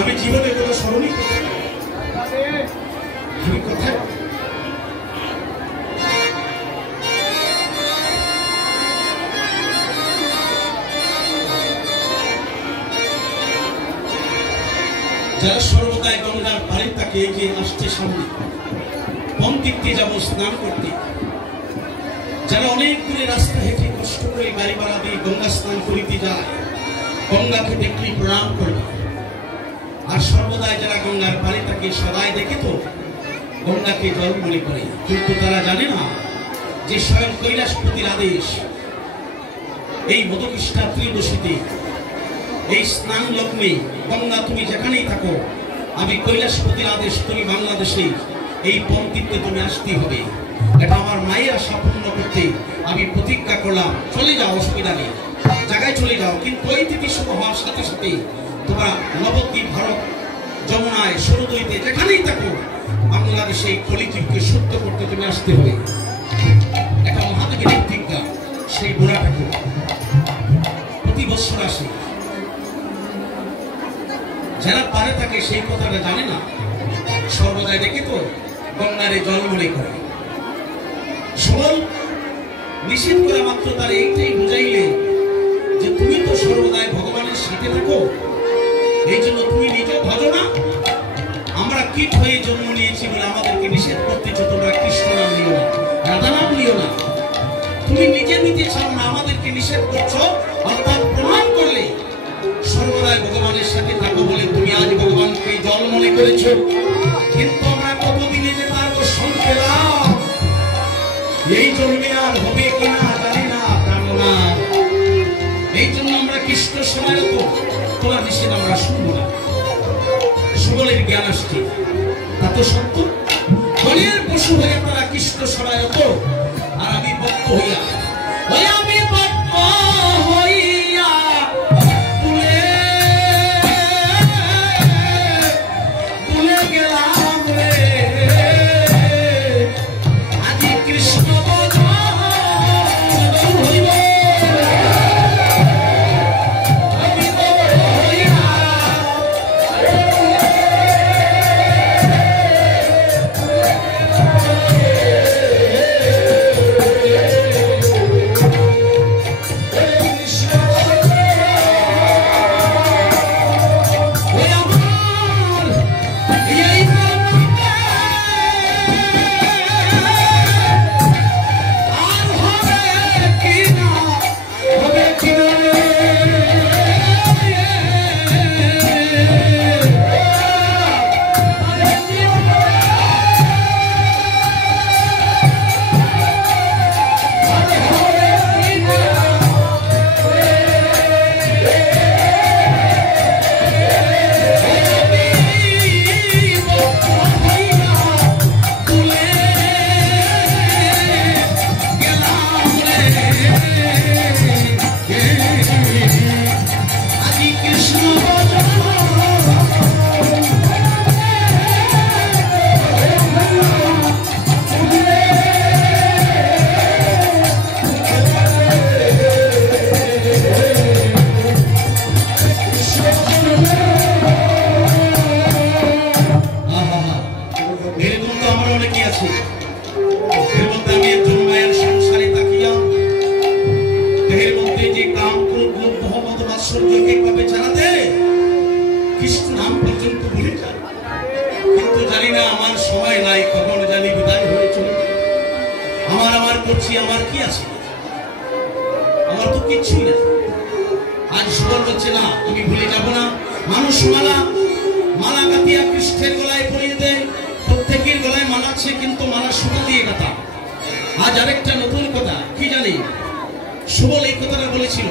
আমি জীবনে কোনো স্মরণই করতে কোথায় যারা সর্বদাই গঙ্গার পাড়ে তাকে এগিয়ে আসছে সামনে, পন্থীতে যাব স্নান করতে, যারা অনেক দূরে রাস্তা হেঁটে কষ্ট করে গাড়ি ভাড়া দিয়ে গঙ্গা স্নান করিতে যায়, গঙ্গাকে দেখলে প্রণাম করবে। আর সর্বদাই যারা গঙ্গার পাড়ে তাকে সদাই দেখে তো গঙ্গাকে জল মনে করে, কিন্তু তারা জানে না যে স্বয়ং কৈলাসপতির আদেশ এই মধুকৃষ্ণা ত্রিদশীতে এই স্নান লগ্নে গঙ্গা তুমি যেখানেই থাকো, আমি কৈলাসপতির আদেশ তুমি বাংলাদেশে এই পন্থীতে তুমি আসতেই হবে। এটা আমার মায়ের আশা পূর্ণ করতে আমি প্রতিজ্ঞা করলাম। চলে যাও, অসুবিধা নেই, জায়গায় চলে যাও, কিন্তু ওই তিথি শুভ হওয়ার সাথে সাথে তোমরা নবদ্বীপ, ভারত, যমুনায়, সরদইতে যেখানেই থাকো বাংলাদেশে এই কলিযুগকে সত্য করতে তুমি আসতে হবে। একটা মহাদেবের প্রতিজ্ঞা, সেই বুড়া ঠাকুর প্রতি বছর আসে। যারা পারে থাকে সেই কথাটা জানে না, সর্বদাই দেখে তো গঙ্গারে জল মনে করে। সবল নিষেধ করে মাত্র তার এইটাই বুঝাইলে যে তুমি তো সর্বদাই ভগবানের সাথে থাকো, এই জন্য তুমি নিজে ভজো না, আমরা কীট হয়ে জন্ম নিয়েছি বলে আমাদেরকে নিষেধ করতেছ তোমরা কৃষ্ণ নাম নিও না, রাধা নাম নিও না। তুমি নিজে নিতে চাও না, আমাদেরকে নিষেধ করছো। অর্থাৎ প্রমাণ করলে সর্বদাই ভগবানের সাথে থাকো বলে তুমি আজ ভগবানকে জল মনে করেছো। কিন্তু আমরা কতদিনে যে তার দর্শন পেলাম, এই জন্মে আর হবে কিনা জানি না, জানো না। এই জন্য আমরা কৃষ্ণ সময় তো তোমার নিষেধ আমরা শুনবো না। সুবলের জ্ঞান আসছে তা তো সত্য। বনের পশু হয়ে তারা কৃষ্ণ সরায়ত, আর আমি ভক্ত হইয়া আমি ভক্ত হইয়া ভুলে গেলাম রে আজি কৃষ্ণ আমার কি আছে, আমার তো কিছুই না। আজ সুবল হচ্ছে না, আমি ভুলে যাব না। মানুষ মালা গাঁথিয়া কৃষ্ণের গলায় পরিয়ে দেয়, প্রত্যেকের গলায় মালা আছে, কিন্তু মালা সুতা দিয়ে গাঁথা। আজ আরেকটা নতুন কথা কি জানি, সুবল এই কথাটা বলেছিল,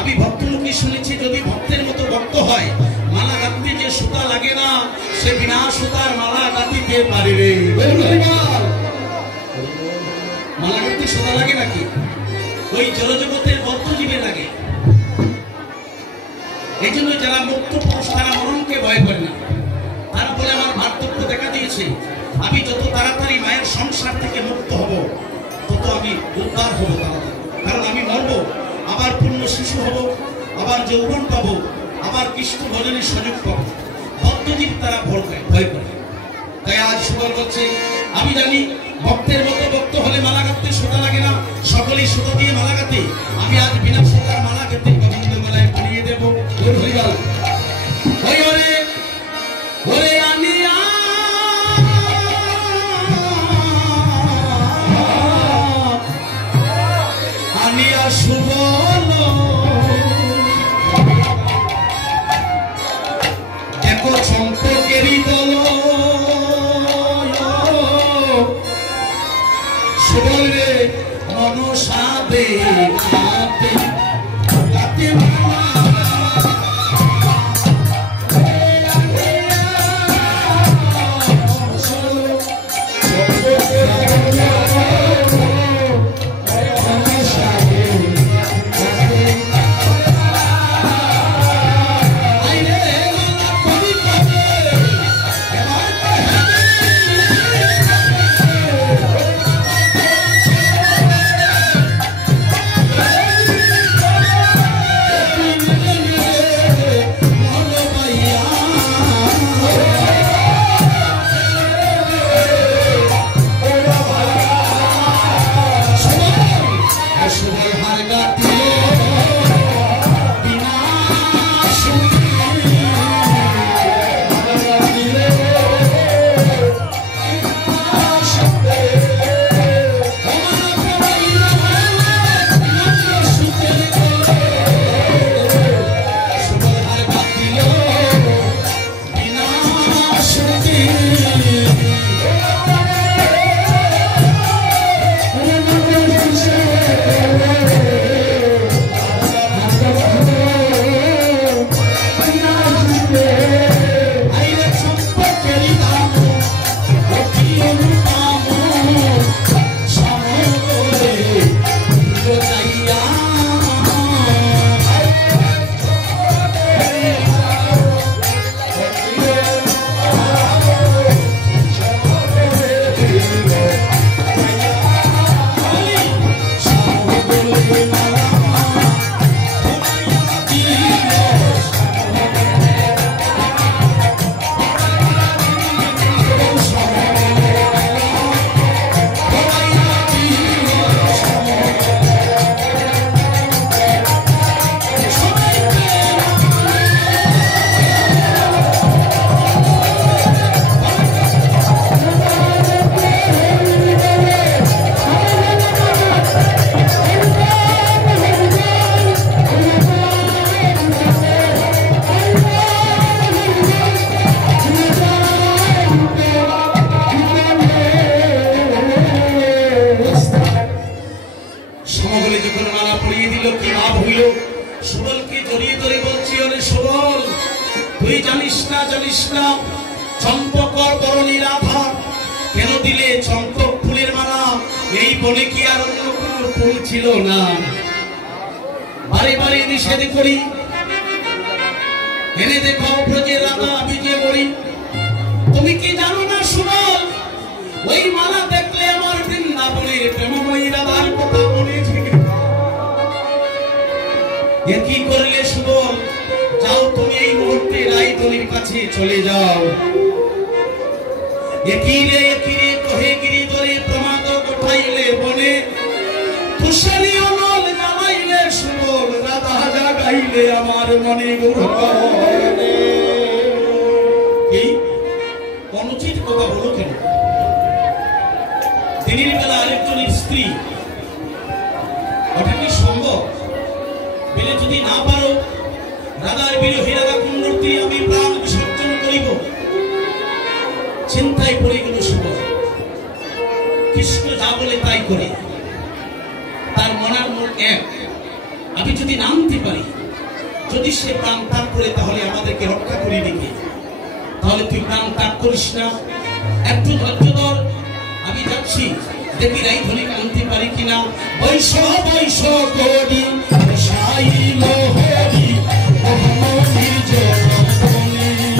আমি ভক্তলোকে শুনেছি যদি ভক্তের মতো ভক্ত হয় মালা গাঁথতে যে সুতা লাগে না, সে বিনা সুতার মালা গাঁথিতে পারে রে। মালা গাঁথতে সুতা লাগে নাকি? ওই জড়জগতের বদ্ধজীবে লাগে। এই জন্য যারা মুক্ত পুরুষ তারা মরণকে ভয় করে না। তারা বলে আমার বার্ধক্য দেখা দিয়েছে, আমি যত তাড়াতাড়ি মায়ের সংসার থেকে মুক্ত হব তত আমি উদ্ধার হব তাড়াতাড়ি। কারণ আমি মরব, আবার পূর্ণ শিশু হব, আবার যৌবন পাবো, আবার কৃষ্ণ ভজনের সুযোগ পাবো। বদ্ধজীব তারা ভয় করে। তাই আজ সুবল বলছে, আমি জানি ভক্তের মতো ভক্ত হলে মালা গাঁথতে সুতা লাগে না, সকলেই সুতা দিয়ে মালা গাঁথে। আমি আজ বিনা সুতার মালা গাঁথে গোবিন্দ মালায় পরিয়ে দেব। আনিয়া সুবল দেখো চম্পকেরই দল, সুবল রে মনসা দে গাতে গাতে মনে কি আর অন্য কোনো ফুল ছিল না? বারে বারে নিষেধ করি, এনে দেখো ব্রজে রাধা বিজে বলি। তুমি কি জানো না সুবল, ওই মালা দেখলে আমার বৃন্দাবনের প্রেমময়ী রাধার কথা মনে থেকে। এ কি করলে সুবল? যাও তুমি এই মুহূর্তে রায়তনির কাছে চলে যাও। একিরে একিরে কহে গিরিধরে প্রমাদ কোঠাইলে বনে, তুষারি অনল জ্বালাইলে সুবল, রাধা জাগাইলে আমার মনে গৌরবনে। এই অনুচিত কথা বলো কেন? দিনের বেলা আরেকজনের স্ত্রী, ওটা কি সম্ভব? বলে যদি না পারো রাধার বিরোহী রাধা কুণ্ডর্তি আমি প্রাণ বিসর্জন করিব। চিন্তায় পড়ে গেল সুবল। কৃষ্ণ যা বলে তাই করে। তার মনের মন এক, আমি যদি নামতে পারি, যদি সে প্রাণ ত্যাগ করে তাহলে আমাদেরকে রক্ষা করিবে কে? তাহলে তুই প্রাণ ত্যাগ করিস না, একটু ধৈর্য ধর, আমি যাচ্ছি, দেখি রায়ধনিকে আনতে পারি কিনা। বৈশ বৈশ করি সাই লোহরি মোহমনির জননী,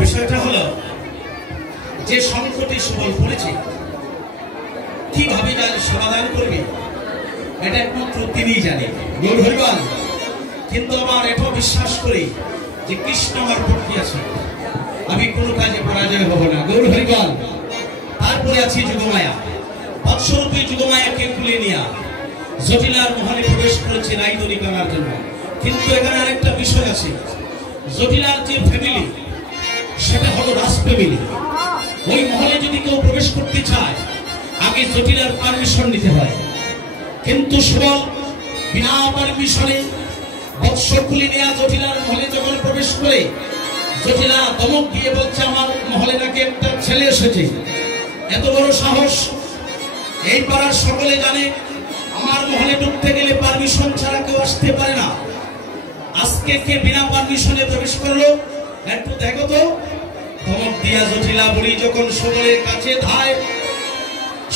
বিষয়টা হলো যে সংকটে সুবল পড়েছে, কিভাবে যার সমাধান করবে এটা একমাত্র তিনিই জানেন, গৌর হরিবল। কিন্তু আমার এটাও বিশ্বাস করি যে কৃষ্ণ আমার পক্ষে আছে, আমি কোনো কাজে পরাজয় হব না, গৌর হরিবল। তারপরে আছে যুগমায়া, বৎসরূপী যুগমায়াকে খুলে নিয়ে জটিলার মহলে প্রবেশ করেছে রায়দনি করার জন্য। কিন্তু এখানে আরেকটা বিষয় আছে, জটিলার যে ফ্যামিলি সেটা হলো রাজ ফ্যামিলি। ওই মহলে যদি কেউ প্রবেশ করতে চায় আগে জটিলার পারমিশন নিতে হয়। কিন্তু সুবল বিনা পারমিশনে বৎস খুলে নেওয়া জটিলার মহলে যখন প্রবেশ করে, জটিলা ধমক দিয়ে বলছে আমার মহলে নাকি একটা ছেলে এসেছে। এত বড় সাহস! এই পাড়ার সকলে জানে আমার মহলে ঢুকতে গেলে পারমিশন ছাড়া কেউ আসতে পারে না। আজকে কে বিনা পারমিশনে প্রবেশ করলো একটু দেখো তো। ধমক দিয়া জটিলা বুড়ি যখন সুবলের কাছে ধায়,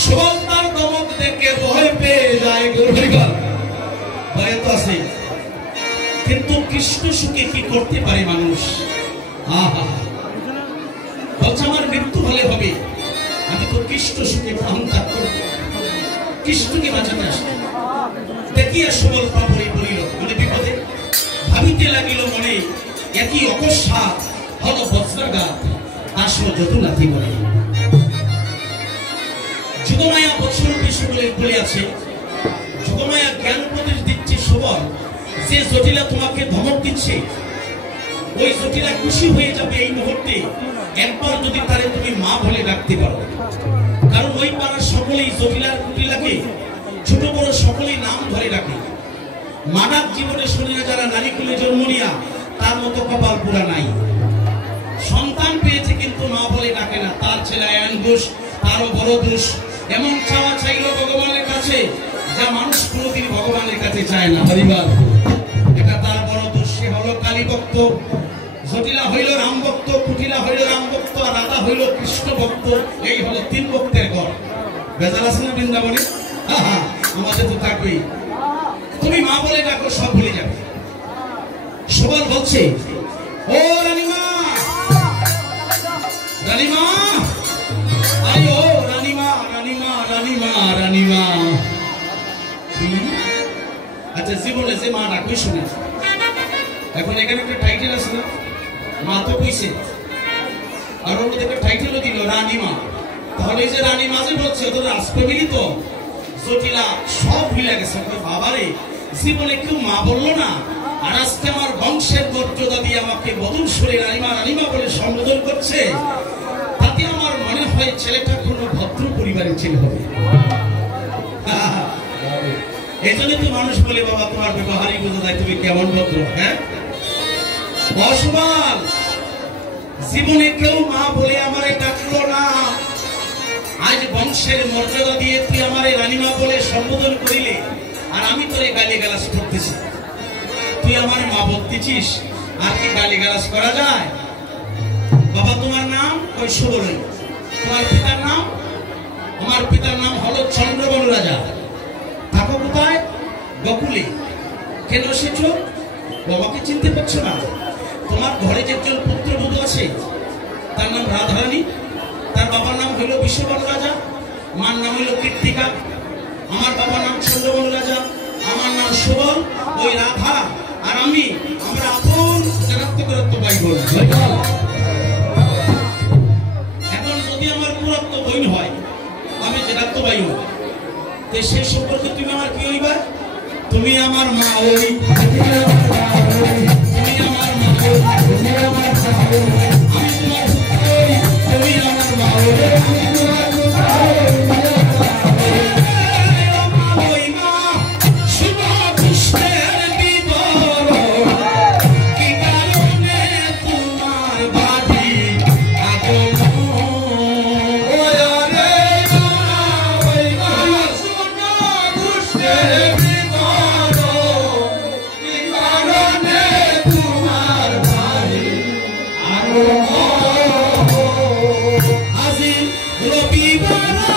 সুবল তার ধমক দেখে ভয় পেয়ে যায়। ভয় তো আছে, কিন্তু কৃষ্ণ সুখে কি করতে পারে মানুষ? আহা, বলছে আমার মৃত্যু হলে হবে, আমি তো কৃষ্ণ সুখে প্রাণ ত্যাগ করব, কৃষ্ণকে বাঁচাতে আসবে। দেখিয়া সুবল পাপড়ি পড়িল, মানে বিপদে ভাবিতে লাগিল মনে, একই অকস্মাৎ হল বজ্রাঘাত, আসল যদুনাথি বলে। যুগমায়া বৎসরূপী সুবলের বলে আছে, যুগমায়া জ্ঞান উপদেশ দিচ্ছে সুবল যে জটিলা তোমাকে ধমক দিচ্ছে, ওই জটিলা খুশি হয়ে যাবে এই মুহূর্তে একবার যদি তারে তুমি মা বলে ডাকতে পারো, কারণ ওই পাড়ার সকলেই জটিলার কুটিলাকে ছোট বড় সকলেই নাম ধরে ডাকে। মানব জীবনে শরীরে যারা নারী কুলে জন্ম নিয়া তার মতো কপাল পুরা নাই। সন্তান পেয়েছে কিন্তু মা বলে ডাকে না, তার ছেলে আয়ন দোষ, তারও বড় দোষ। এমন চাওয়া চাইল ভগবানের কাছে যা মানুষ কোনোদিন ভগবানের কাছে চায় না। হরিবার, এটা তার বড় দোষ। সে হলো কালী ভক্ত, জটিলা হইল রাম ভক্ত, কুটিলা হইল রাম ভক্ত, আর রাধা হইল কৃষ্ণ ভক্ত। এই হলো তিন ভক্তের ঘর। বেজাল আছে না বৃন্দাবনে? আমাদের তো থাকবেই। তুমি মা বলে ডাকো, সব ভুলে যাবে। সবার বলছে, ও রানীমা, রানীমা, আরে ও রানীমা, রানীমা, রানীমা, রানীমা। আচ্ছা, জীবনে যে মা ডাকবে শুনে, এখন এখানে একটা টাইটেল আছে না, মা তো কইছে, আর ওর মধ্যে একটা টাইটেলও দিল রানীমা। তাহলে এই যে রানীমা যে বলছে, ওদের রাজফ্যামিলি তো জটিলা সব ভুলে গেছে। বাবারে, জীবনে কেউ মা বললো না, আর আজকে আমার বংশের মর্যাদা দিয়ে আমাকে বদল সুরে রানীমা রানীমা বলে সম্বোধন করছে। তাতে আমার মনে হয় ছেলেটা কোনো ভদ্র পরিবারের ছেলে হবে। এই জন্য তো মানুষ বলে, বাবা তোমার ব্যবহারই বোঝা যায় তুমি কেমন ভদ্র। হ্যাঁ, অসমান জীবনে কেউ মা বলে আমারে ডাকলো না। আজ বংশের মর্যাদা দিয়ে তুই আমারে রানীমা বলে সম্বোধন করিলে, আর আমি তোরে গালিগালাজ করতেছি। তুই আমার মা বলতেছিস, আর কি গালিগালাজ করা যায়? বাবা তোমার নাম ওই সুবর্ণ, তোমার পিতার নাম? আমার পিতার নাম হলো চন্দ্রবন রাজা। থাকো কোথায়? বকুলে। কেন এসেছো? বাবাকে চিনতে পারছো না? তোমার ঘরে যে একজন পুত্রবধূ আছে, তার নাম রাধারানী, তার বাবার নাম হইল বিশ্ববন রাজা, মার নাম হইল কীর্তিকা। আমার বাবার নাম চন্দ্রবন রাজা, আমার নাম সুবল। ওই রাধা আর আমি, আমরা আপন জেনাত্মকরত্ব ভাই বোন। এখন যদি আমার পুরত্ব বইন হয়, আমি জেনাত্ম ভাই হই, তো সেই সম্পর্কে তুমি আমার কি হইবা? তুমি আমার মা হই, তুমি আমার মা হই, তুমি আমার মা হই, তুমি আমার মা হই, আমি তোমার পুত্র হই, তুমি আমার মা হই, আমি তোমার পুত্র হই। Happy birthday.